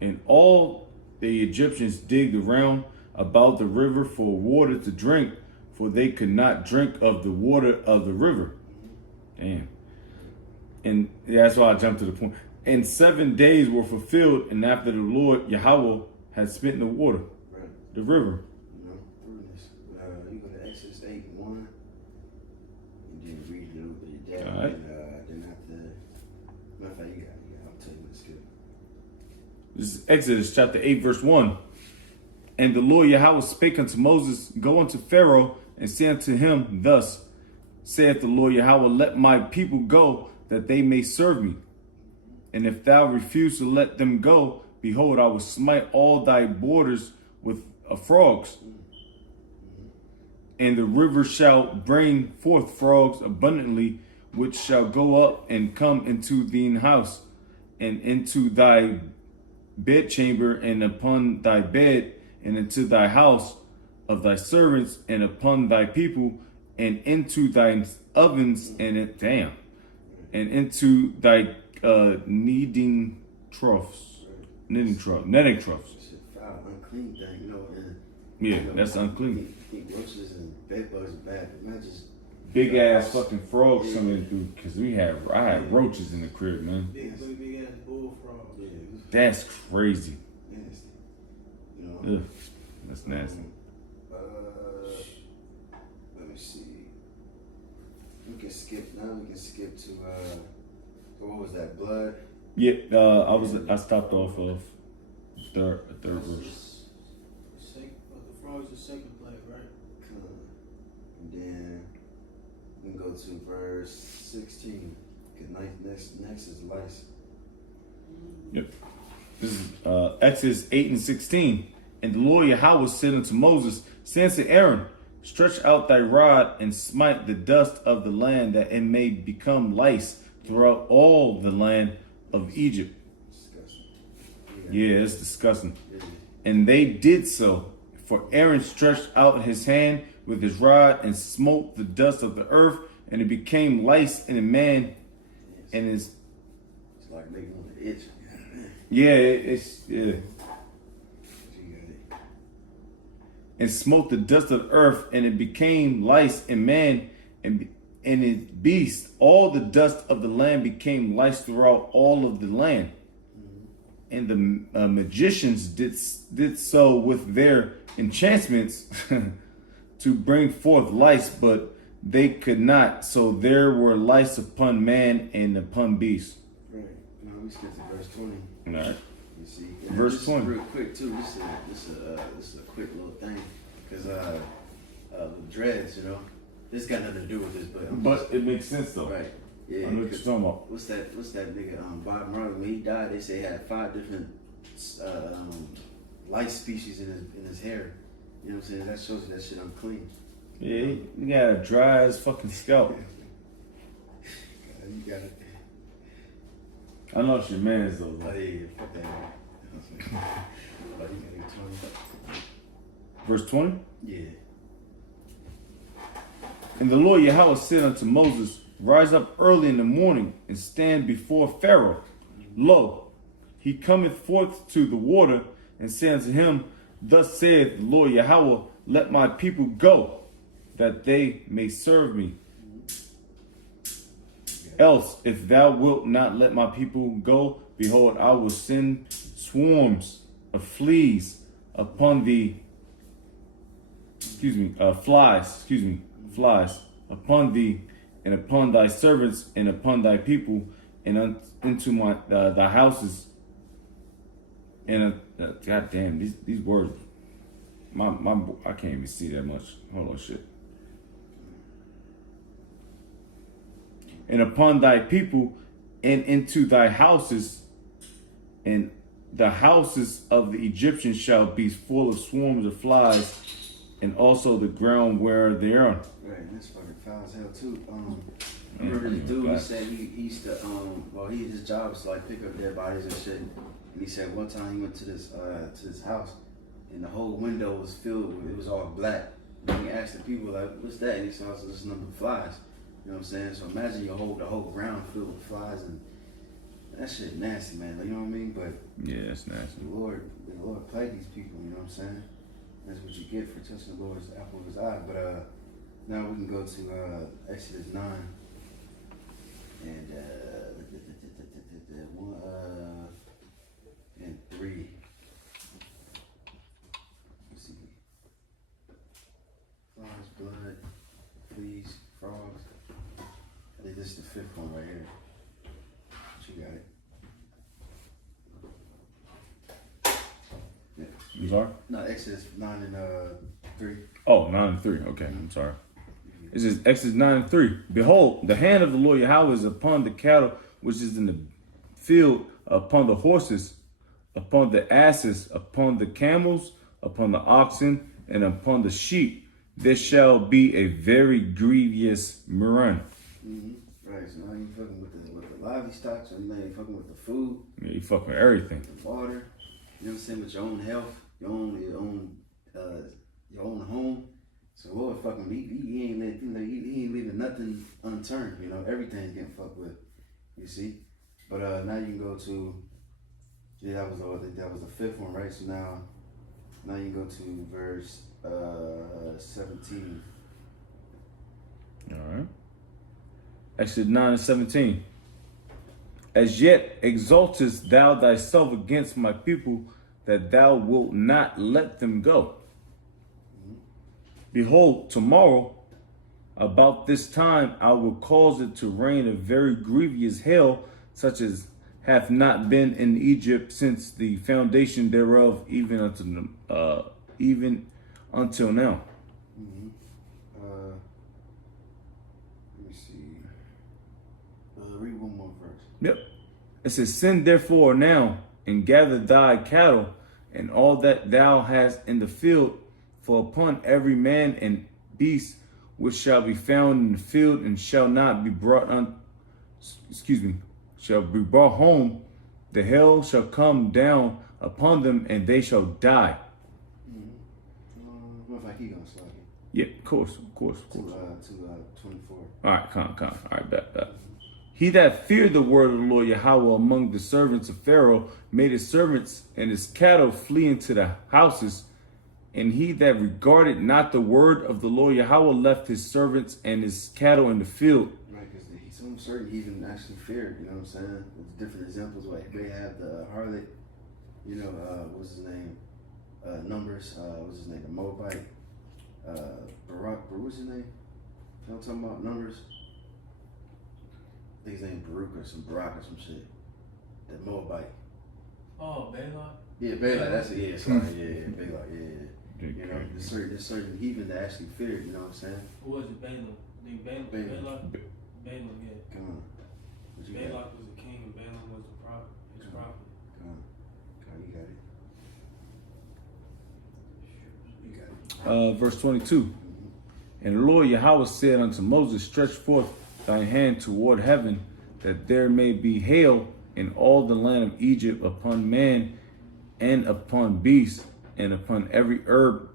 And all the Egyptians digged around about the river for water to drink, for they could not drink of the water of the river. Damn. And that's why I jumped to the point. And 7 days were fulfilled, and after the Lord Yahweh had smitten the water, Right. the river. You know, through this. You go to Exodus 8 and 1. And then read a little bit of that. All right. And then after, matter of fact, you got it. I'll tell you what's good. This is Exodus chapter 8, verse 1. And the Lord Yahweh spake unto Moses, go unto Pharaoh, and say unto him, thus saith the Lord Yahweh, let my people go, that they may serve me. And if thou refuse to let them go, behold, I will smite all thy borders with frogs. And the river shall bring forth frogs abundantly, which shall go up and come into thine house, and into thy bedchamber, and upon thy bed, and into thy house of thy servants and upon thy people, and into thine ovens and and into thy netting troughs. Shit, foul, unclean thing, you know. And, Yeah, you know, that's unclean. Keep roaches and bed bugs are bad. Not just Big ass fucking frogs coming through, because I had roaches in the crib, man. Big ass bullfrog. yeah, That's crazy. nasty. You know. Ugh, that's nasty. Let me see. We can skip now. We can skip to what was that? Blood. Yeah, I stopped off of third verse. The frog's the second plague, right? And then we can go to verse 16. Cause next is lice. This is Exodus 8 and 16. And the Lord Yahweh said unto Moses, say unto Aaron, stretch out thy rod and smite the dust of the land, that it may become lice throughout all the land of Egypt. Disgusting. Yeah, it's disgusting. Yeah. And they did so. For Aaron stretched out his hand with his rod and smote the dust of the earth, and it became lice in a man. And his It's like making one itch. it's yeah. You got it. And smote the dust of the earth, and it became lice in man and in beast. All the dust of the land became lice throughout all of the land. And the magicians did so with their enchantments to bring forth lice, but they could not. So there were lice upon man and upon beast. Right. Now we skip to verse 20. All right. You see. Verse this 20. Is real quick too. This is a quick little thing because with dreads, you know, this got nothing to do with this, But it makes sense though. right. Yeah. I know what you're talking about. What's that nigga Bob Marley, when he died, they say he had 5 different lice species in his hair. You know what I'm saying? That shows you that shit unclean. Yeah, he got a dry as fucking scalp. You got it. I know it's your man's though. Oh yeah, fuck that. Oh, you got it, 20. Verse 20. Yeah. And the Lord Yahweh said unto Moses, rise up early in the morning and stand before Pharaoh. Lo, he cometh forth to the water, and said unto him, thus saith the Lord Yahweh, let my people go, that they may serve me. Else, if thou wilt not let my people go, behold, I will send swarms of fleas upon thee. Flies upon thee, and upon thy servants, and upon thy people, and into thy houses. And God damn, these words, I can't even see that much. Hold on, shit. And upon thy people, and into thy houses, and the houses of the Egyptians shall be full of swarms of flies, and also the ground where they are. Right, and that's fucking foul as hell too. I remember the dude, he said he used to his job was to like pick up dead bodies and shit. And he said one time he went to this house and the whole window was filled with, it was all black. And he asked the people like, what's that? And he said, it's just number of flies. You know what I'm saying? So imagine the whole ground filled with flies, and that shit nasty, man. Like, you know what I mean? But yeah, that's nasty. the Lord plagued these people, you know what I'm saying? That's what you get for touching the Lord's apple of his eye. But now we can go to Exodus 9 and 1 and 3. Let's see. Flies, blood, fleas, frogs. I think this is the 5th one right here. But you got it. Yeah. I'm sorry? No, Exodus 9 and 3. Oh, 9 and 3. Okay, I'm sorry. This is Exodus 9 and 3. Behold, the hand of the Lord Yahweh is upon the cattle which is in the field, upon the horses, upon the asses, upon the camels, upon the oxen, and upon the sheep. There shall be a very grievous murrain. Mm-hmm. Right, so now you fucking with the livestock, so now you fucking with the food, Yeah, you fucking with everything. the water, you know what I'm saying, with your own health, your own your own home. So Lord fucking he ain't he ain't leaving nothing unturned. You know, everything's getting fucked with. You see, but now you can go to that was the fifth one, right? So now you can go to verse 17. All right. Exodus 9:17. As yet exaltest thou thyself against my people, that thou wilt not let them go. Behold, tomorrow, about this time, I will cause it to rain a very grievous hail, such as hath not been in Egypt since the foundation thereof, even until now. Mm-hmm. Let me see. Read one more verse. Yep. It says, send therefore now and gather thy cattle and all that thou hast in the field, for upon every man and beast which shall be found in the field and shall not be brought shall be brought home, the hail shall come down upon them and they shall die. What if I keep going slowly? Yeah, of course. To 24. All right, come. All right, back. He that feared the word of the Lord Yahweh among the servants of Pharaoh made his servants and his cattle flee into the houses. And he that regarded not the word of the Lord Yahweh left his servants and his cattle in the field. Right, because some certain heathen actually feared, you know what I'm saying? There's different examples, like they have the harlot, you know, what's his name? Numbers, what's his name? The Moabite, Barak, what's his name? You know what I'm talking about? Numbers? I think his name Baruch or some Barak or some shit. That Moabite. Oh, Balak? Yeah, Balak, that's it, yeah, sorry, yeah, Balak, yeah. You know, there's certain heathen that actually feared, you know what I'm saying? Who was it, Balaam? Balak? Balaam, yeah. Come on. What you Balak got? was the king and Balaam was the prophet. His prophet. Come on, you got it. You got it. Verse 22. And the Lord Yahweh said unto Moses, stretch forth thy hand toward heaven, that there may be hail in all the land of Egypt upon man and upon beast and upon every herb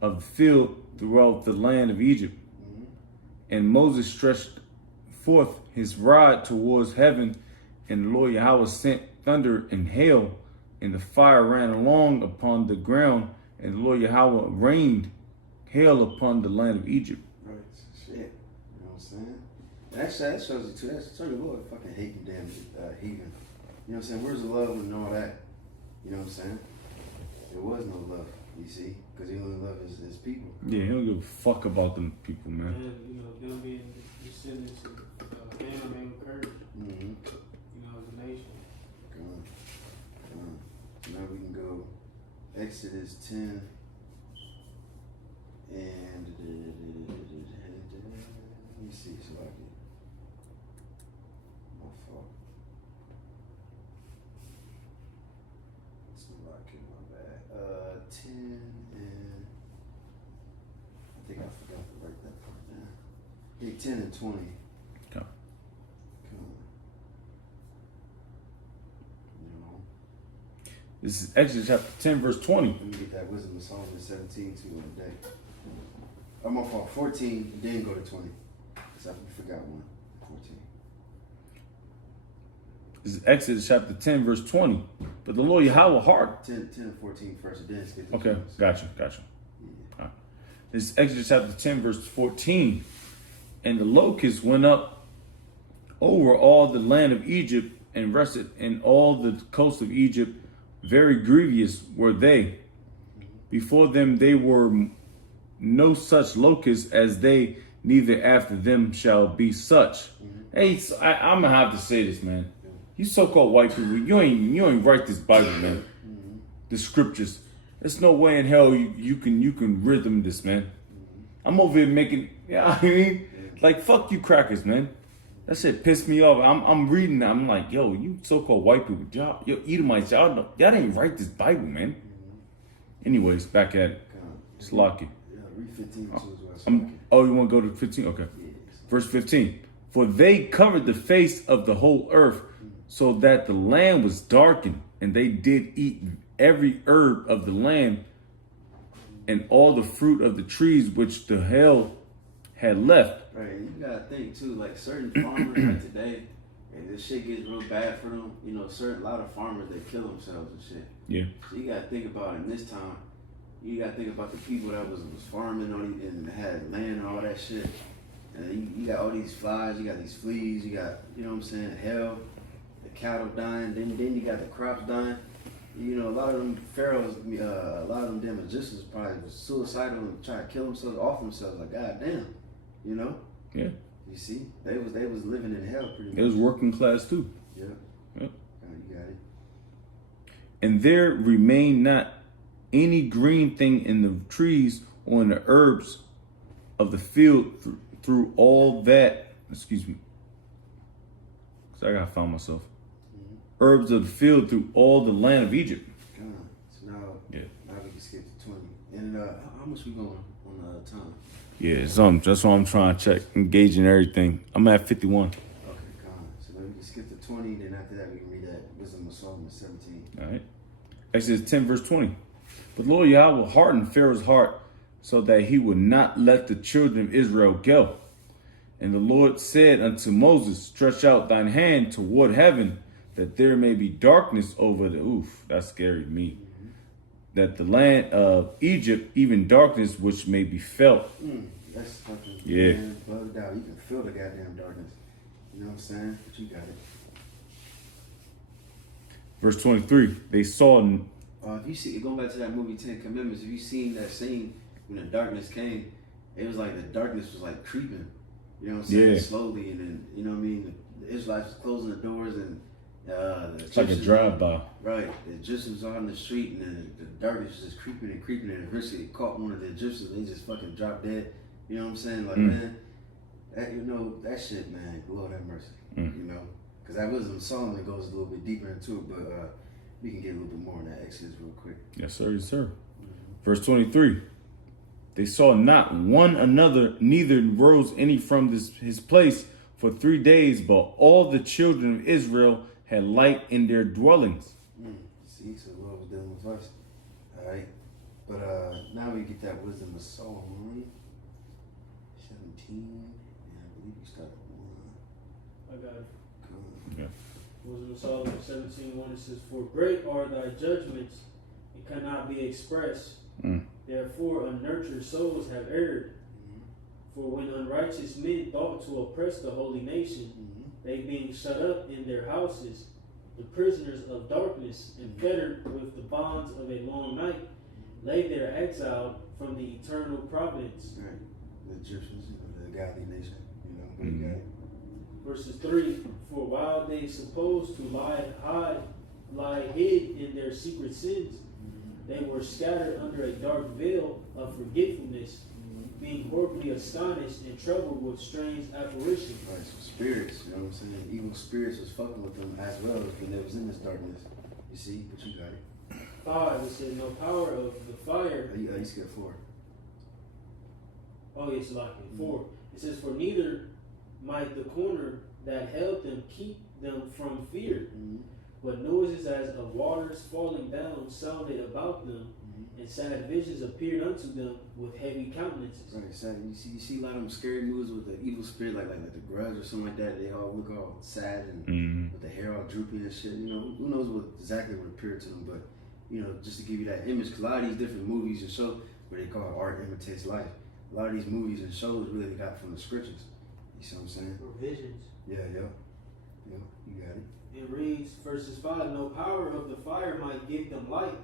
of the field throughout the land of Egypt. And Moses stretched forth his rod towards heaven, and the Lord Yahweh sent thunder and hail, and the fire ran along upon the ground, and the Lord Yahweh rained hail upon the land of Egypt. Right, shit. You know what I'm saying? Actually, that shows you too. That's the Lord fucking hating damn heathen. You know what I'm saying? Where's the love and all that? You know what I'm saying? There was no love, you see? Because he only loved his people. Yeah, he don't give a fuck about them people, man. And, you know, them being descendants of Abraham and Curse, Mm-hmm. you know, as a nation. Come on. So now we can go Exodus 10 and let me see, so I can. My fault. It's not like it, my bad. 10 and I think I forgot to write that part down. Yeah, 10 and 20. Okay. Come on. You know. This is Exodus chapter 10, verse 20. Let me get that wisdom of Solomon 17 too on the day. I'm on fault 14, then go to 20. Because I forgot one. 14. This is Exodus chapter 10, verse 20. But the Lord Yahweh heart. 10 and 14 first, and then it's get to Okay, 20. gotcha. Yeah. All right. This is Exodus chapter 10, verse 14. And the locusts went up over all the land of Egypt and rested in all the coast of Egypt. Very grievous were they. Before them they were no such locusts as they, neither after them shall be such. Hey, I'm gonna have to say this, man. You so-called white people, you ain't write this Bible, man. The scriptures. There's no way in hell you can rhythm this, man. I'm over here making, you know what I mean? Like, fuck you crackers, man. That shit pissed me off. I'm reading that. I'm like, yo, you so-called white people, y'all Edomites, y'all didn't write this Bible, man. Anyways, back at it. It's lucky. Yeah, read 15 too as well. Oh, you want to go to 15? Okay. Yes. Verse 15. For they covered the face of the whole earth, so that the land was darkened, and they did eat every herb of the land, and all the fruit of the trees which the hail had left. Right, and you gotta think too, like certain farmers like today, and this shit gets real bad for them. You know, a lot of farmers they kill themselves and shit. Yeah. So you gotta think about in this time. You gotta think about the people that was farming on and had land and all that shit. And you got all these flies, you got these fleas, you got, you know what I'm saying, hell, the cattle dying, then you got the crops dying. You know, a lot of them pharaohs, a lot of them damn magicians probably was suicidal and trying to kill themselves off themselves. Like, goddamn, you know? Yeah. You see, they was living in hell pretty much. It was working class too. Yeah. Yep. You got it. And there remained not any green thing in the trees or in the herbs of the field through all that. Excuse me. So I gotta find myself. Herbs of the field through all the land of Egypt. God. So now we can skip to 20. And how much we going on time? Yeah, that's what I'm trying to check. Engaging everything. I'm at 51. Okay, God. So then we can skip to 20. Then after that, we can read that Wisdom of Solomon 17. All right. Exodus 10, verse 20. But Lord Yahweh will harden Pharaoh's heart so that he would not let the children of Israel go. And the Lord said unto Moses, stretch out thine hand toward heaven, that there may be darkness over the, that scared me. That the land of Egypt, even darkness which may be felt. That's fucking, yeah. Man, bugged out. You can feel the goddamn darkness. You know what I'm saying? But you got it. Verse 23, they saw. If you see, going back to that movie 10 Commandments, if you seen that scene when the darkness came, it was like the darkness was like creeping. You know what I'm saying? Yeah. Slowly, and then, you know what I mean? The Israelites was closing the doors, and It's like a drive-by. Right. The Egyptians was out in the street, and then the darkness was just creeping, and eventually it caught one of the Egyptians, and they just fucking dropped dead. You know what I'm saying? Like, man, that, you know, that shit, man, Lord have mercy. You know? Because that Wisdom of Solomon goes a little bit deeper into it, but we can get a little bit more on that Exodus real quick. Yes, sir. Yes, sir. Verse 23. They saw not one another, neither rose any from his place for 3 days, but all the children of Israel had light in their dwellings. See, so the Lord was dealing with us. All right. But now we get that Wisdom of Solomon 17. And I believe we started at 1. I got it. Cool. Yeah. Wisdom of Solomon 17:1, it says, for great are thy judgments, and cannot be expressed. Therefore unnurtured souls have erred. For when unrighteous men thought to oppress the holy nation, they being shut up in their houses, the prisoners of darkness, and fettered with the bonds of a long night, lay there exiled from the eternal providence. Right. The Egyptians, you know, the godly nation, you know, but you got it. Verses 3, for while they supposed to lie hid in their secret sins, they were scattered under a dark veil of forgetfulness, being horribly astonished and troubled with strange apparitions. Right, so spirits, you know what I'm saying? Evil spirits was fucking with them as well when they was in this darkness. You see? But you got it. 5, it says, no power of the fire. You skipped 4. Oh, yes, like it. 4, it says, for neither might the corner that held them keep them from fear, but noises as of waters falling down sounded about them, and sad visions appeared unto them with heavy countenances. Right, sad. You see a lot of them scary movies with the evil spirit, like the Grudge or something like that. They all look all sad and with the hair all droopy and shit. You know, who knows exactly what appeared to them, but you know, just to give you that image, because a lot of these different movies and shows where they call art imitates life. A lot of these movies and shows really got from the scriptures. You see what I'm saying? Or visions. Yeah, you got it. It reads, verses 5, no power of the fire might give them light,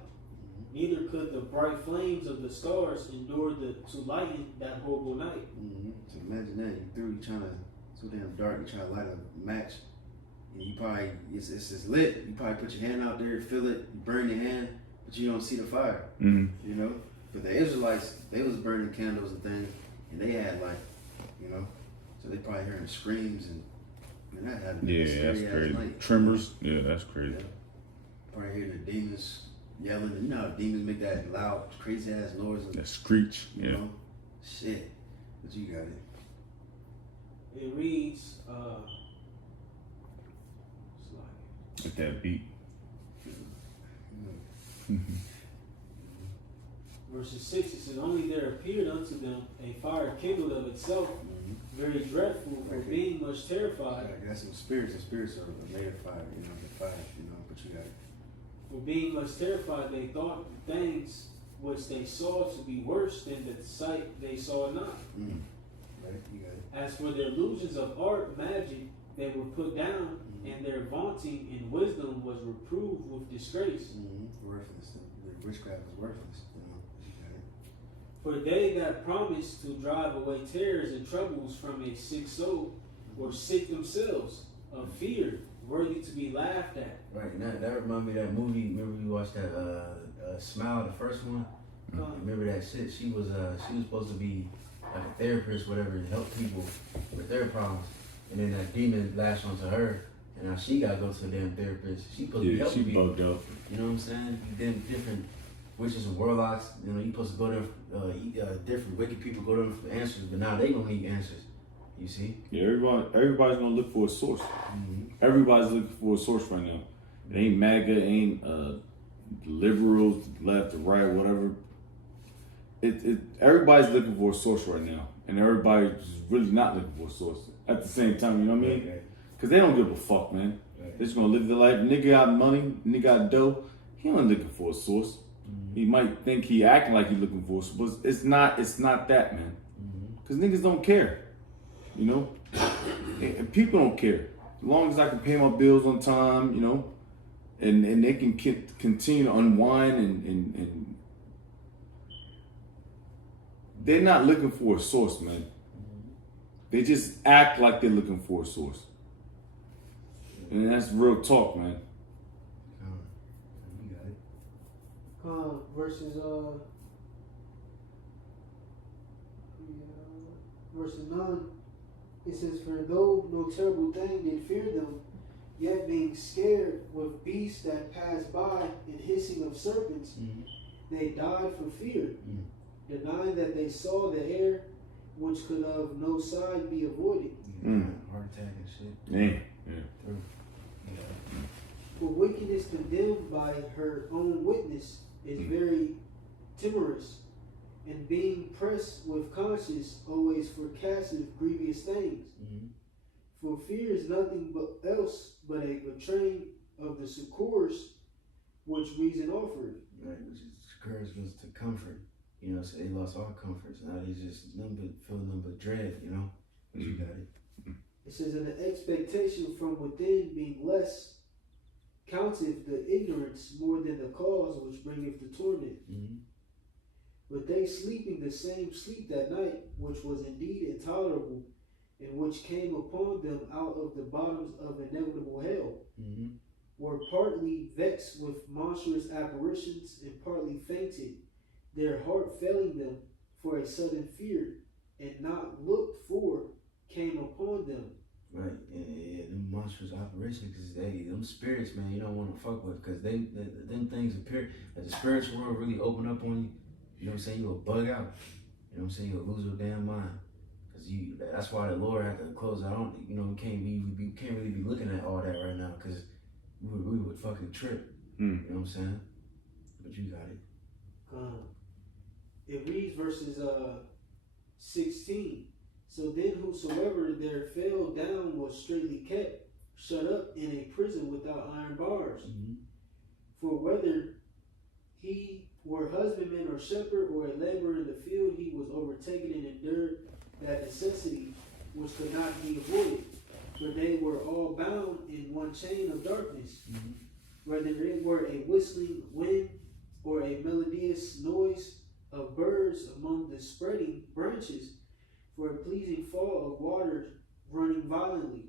neither could the bright flames of the stars endure to lighten that horrible night. So imagine that, you trying to, so damn dark, you trying to light a match, and you probably, it's lit, you probably put your hand out there, feel it, you burn your hand, but you don't see the fire, you know? But the Israelites, they was burning candles and things, and they had like, you know, so they probably hearing screams and that had to be that's crazy. night. Tremors, yeah, that's crazy. Yeah. Probably hear the demons yelling, and you know how demons make that loud, crazy ass noise. That screech, you know? Shit. But you got it. It reads, With that beat. verses 6, it says, only there appeared unto them a fire kindled of itself, very dreadful, for being much terrified. I got some spirits, and spirits are made of fire, you know, the fire, you know, but you got it. For being much terrified, they thought the things which they saw to be worse than the sight they saw not. Right, you got it. As for their illusions of art, magic, they were put down, and their vaunting in wisdom was reproved with disgrace. Worthless. The witchcraft is worthless, you know, you got it. For they that promised to drive away terrors and troubles from a sick soul were sick themselves of fear, worthy to be laughed at. Right, and that reminded me of that movie. Remember we watched that Smile, the first one? Remember that shit? She was supposed to be like a therapist, whatever, to help people with their problems. And then that demon lashed onto her, and now she gotta go to a damn therapist. She supposed to be helping she people. bugged out. You know what I'm saying? Then different witches and warlocks. You know, you supposed to go there. Different wicked people go there for answers, but now they don't need answers. You see? Yeah, everybody's gonna look for a source. Everybody's looking for a source right now. It ain't MAGA, it ain't liberals, left or right, whatever. Everybody's looking for a source right now, and everybody's really not looking for a source at the same time. You know what I mean? Because they don't give a fuck, man. They're just gonna live their life. Nigga got money, nigga got dough. He ain't looking for a source. He might think he acting like he looking for a source, but it's not that, man. Because niggas don't care. You know, and people don't care. As long as I can pay my bills on time, you know, and they can continue to unwind and they're not looking for a source, man. They just act like they're looking for a source. And that's real talk, man. You got it. Verses 9. It says, for though no terrible thing did fear them, yet being scared with beasts that passed by and hissing of serpents, they died for fear, denying that they saw the air, which could of no side be avoided. Heart attack and shit. Yeah. For wickedness condemned by her own witness is very timorous, and being pressed with conscience always forecasteth grievous things. For fear is nothing else but a betraying of the succors which reason offered. Right, which is courage was to comfort. You know, so they lost all comforts. Now they just feeling nothing but dread, you know? But you got it. It says, and the expectation from within being less counteth the ignorance more than the cause which bringeth the torment. But they sleeping the same sleep that night, which was indeed intolerable, and which came upon them out of the bottoms of inevitable hell, were partly vexed with monstrous apparitions, and partly fainted, their heart failing them for a sudden fear, and not looked for, came upon them. Right, yeah, them monstrous operations, because them spirits, man, you don't want to fuck with, because them things appear, as the spiritual world really open up on you, you know what I'm saying, you'll bug out, you know what I'm saying, you'll lose your damn mind, because that's why the Lord had to close out, you know, we can't really be looking at all that right now, because we would fucking trip, you know what I'm saying, but you got it. It reads verses 16. So then whosoever there fell down was straitly kept, shut up in a prison without iron bars. For whether he were husbandman or shepherd or a laborer in the field, he was overtaken and endured that necessity which could not be avoided. For they were all bound in one chain of darkness. Whether it were a whistling wind or a melodious noise of birds among the spreading branches, for a pleasing fall of waters running violently,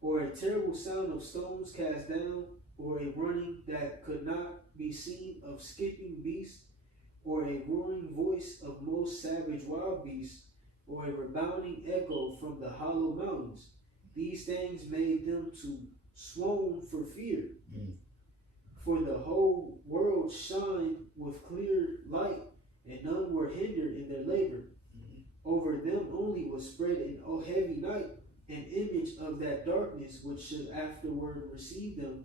or a terrible sound of stones cast down, or a running that could not be seen of skipping beasts, or a roaring voice of most savage wild beasts, or a rebounding echo from the hollow mountains. These things made them to swoon for fear. For the whole world shined with clear light, and none were hindered in their labor. Over them only was spread in a heavy night an image of that darkness which should afterward receive them,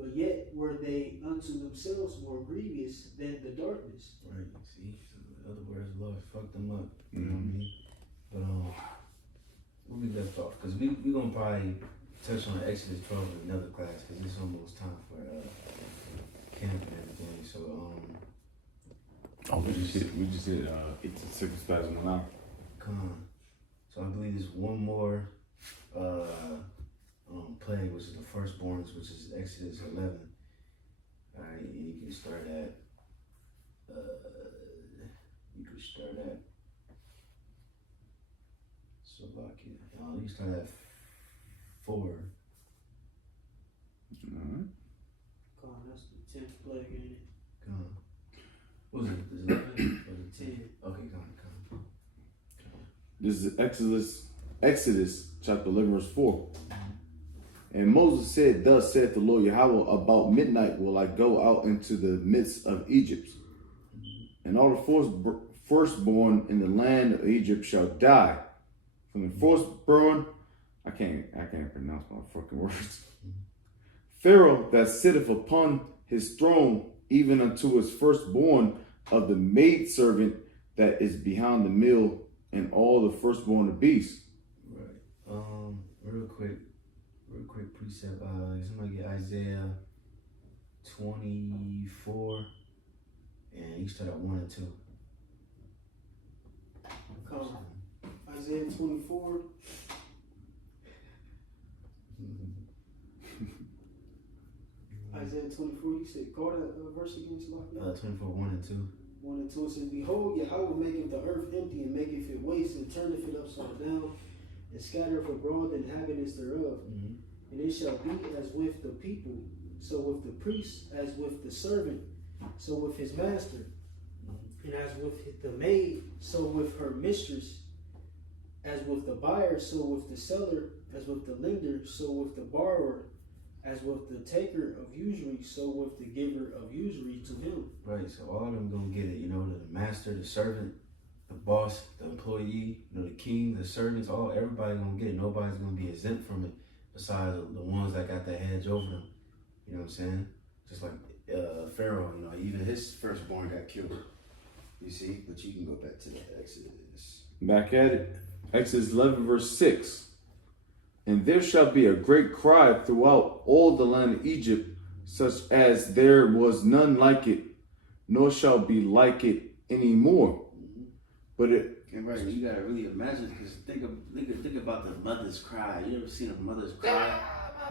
but yet were they unto themselves more grievous than the darkness. Right. See, so in other words, the Lord fucked them up. You know what I mean? But we'll be left off because we gonna probably touch on Exodus 12 in another class because it's almost time for camp and everything. So we just hit 18 seconds past 1 hour. come on. So I believe there's one more plague, which is the firstborns, which is Exodus 11. All right, and you can start at. Slovakia. You start at 4. Alright. God, that's the 10th plague, ain't it? Come on. What was it? Is it 11? Or was it 10? 10. Okay, come on. This is Exodus chapter 11, verse 4. And Moses said, Thus saith the Lord Yahweh, about midnight will I go out into the midst of Egypt, and all the firstborn in the land of Egypt shall die. From the firstborn, I can't pronounce my fucking words. Pharaoh that sitteth upon his throne, even unto his firstborn of the maidservant that is behind the mill, and all the firstborn of beasts. Right. Real quick precept. Somebody get Isaiah 24, and you start at 1 and 2. Come on. Isaiah 24. Isaiah 24, you said, call that verse again, Slovakia? 24, 1 and 2. 1 and 2 says, Behold, Yahweh maketh the earth empty, and maketh it waste, and turneth it upside down, and scattereth abroad the inhabitants thereof. Mm-hmm. And it shall be as with the people, so with the priest, as with the servant, so with his master, and as with the maid, so with her mistress, as with the buyer, so with the seller, as with the lender, so with the borrower, as with the taker of usury, so with the giver of usury to him. Right, so all of them gonna get it, the master, the servant, the boss, the employee, the king, the servants, everybody gonna get it. Nobody's gonna be exempt from it besides the ones that got that hedge over them. You know what I'm saying? Just like Pharaoh, even his firstborn got killed. You see? But you can go back to the Exodus. Back at it. Exodus 11, verse 6. And there shall be a great cry throughout all the land of Egypt, such as there was none like it, nor shall be like it anymore. Mm-hmm. But it. And right, you gotta really imagine, because think about the mother's cry. You ever seen a mother's cry?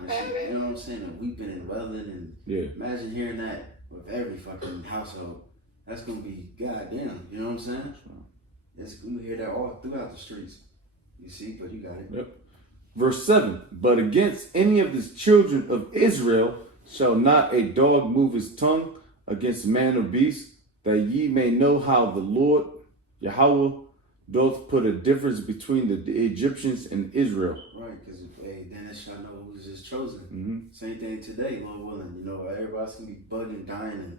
You know what I'm saying? And weeping and wailing, and imagine hearing that with every fucking household. That's gonna be goddamn. You know what I'm saying? We hear that all throughout the streets. You see, but you got it. Yep. Verse 7. But against any of the children of Israel shall not a dog move his tongue against man or beast, that ye may know how the Lord Yahweh doth put a difference between the Egyptians and Israel. Right, because then it shall know who's his chosen. Mm-hmm. Same thing today, Lord willing. Everybody's gonna be bugging, dying,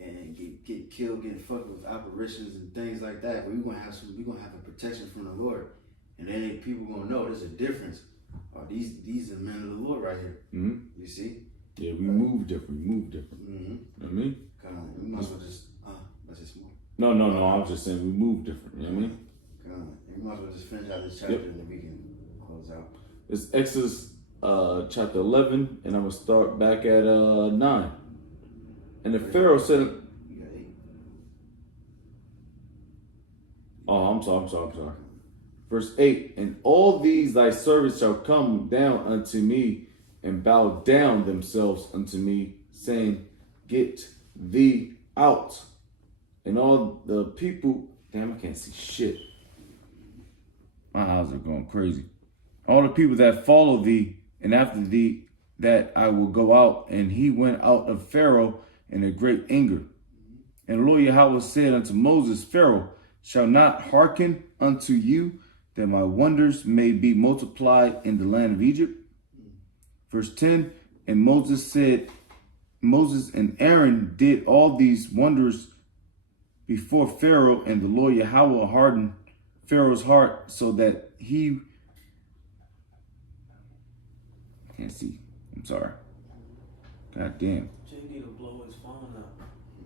and get killed, getting fucked with apparitions and things like that. But we're gonna have a protection from the Lord, and then people gonna know there's a difference. These are men of the Lord right here. Mm-hmm. You see? Yeah, we move different. Mm-hmm. You know what I mean? Come on, we might as well just let's just move. No. I was just saying we move different. You know what I mean? Come on, we might as well just finish out this chapter and then we can close out. It's Exodus chapter 11, and I'm gonna start back at 9. And the Pharaoh said, You got 8. "Oh, I'm sorry. Verse 8, and all these thy servants shall come down unto me and bow down themselves unto me, saying, Get thee out. And all the people," damn, I can't see shit. My eyes are going crazy. "All the people that follow thee, and after thee, that I will go out." And he went out of Pharaoh in a great anger. And the Lord Yahweh said unto Moses, Pharaoh shall not hearken unto you, that my wonders may be multiplied in the land of Egypt. Verse 10, and Moses and Aaron did all these wonders before Pharaoh, and the Lord Yahweh hardened Pharaoh's heart so that he, I can't see, I'm sorry. God damn. Jay need to blow his phone up.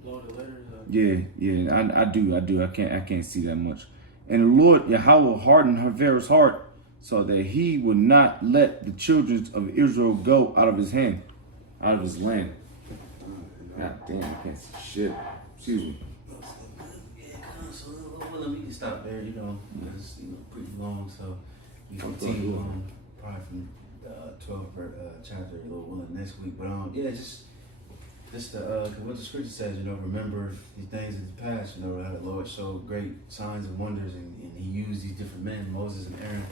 Blow the letters up. Yeah, I do. I can't see that much. And the Lord Yahweh hardened Pharaoh's heart, so that he would not let the children of Israel go out of his hand, out of his land. God damn, I can't see shit. Excuse me. Yeah, so well, we can stop there, you know, because pretty long, so we continue on probably from the 12th chapter, Lord willing, next week. But yeah, just what the scripture says, remember these things in the past, how the Lord showed great signs and wonders, and he used these different men, Moses and Aaron,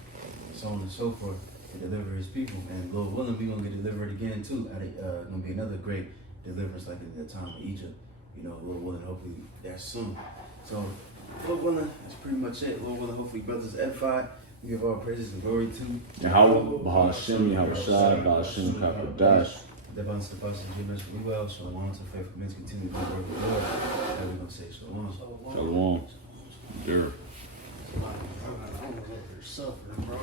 so on and so forth, to deliver his people. And Lord willing, we're going to get delivered again too. Going to be another great deliverance like in the time of Egypt. Lord willing, hopefully that's soon. So, Lord willing, that's pretty much it. Lord willing, hopefully brothers edified. We give all praises and glory to Yahweh, Bahashem, Yahweh Shai, Bahashem, Kakodash. The abundance of us and Jim we well. Shalom to faithful men continue to work with the Lord. And we're going to say shalom. Shalom. Sure. I don't know what they're suffering, bro.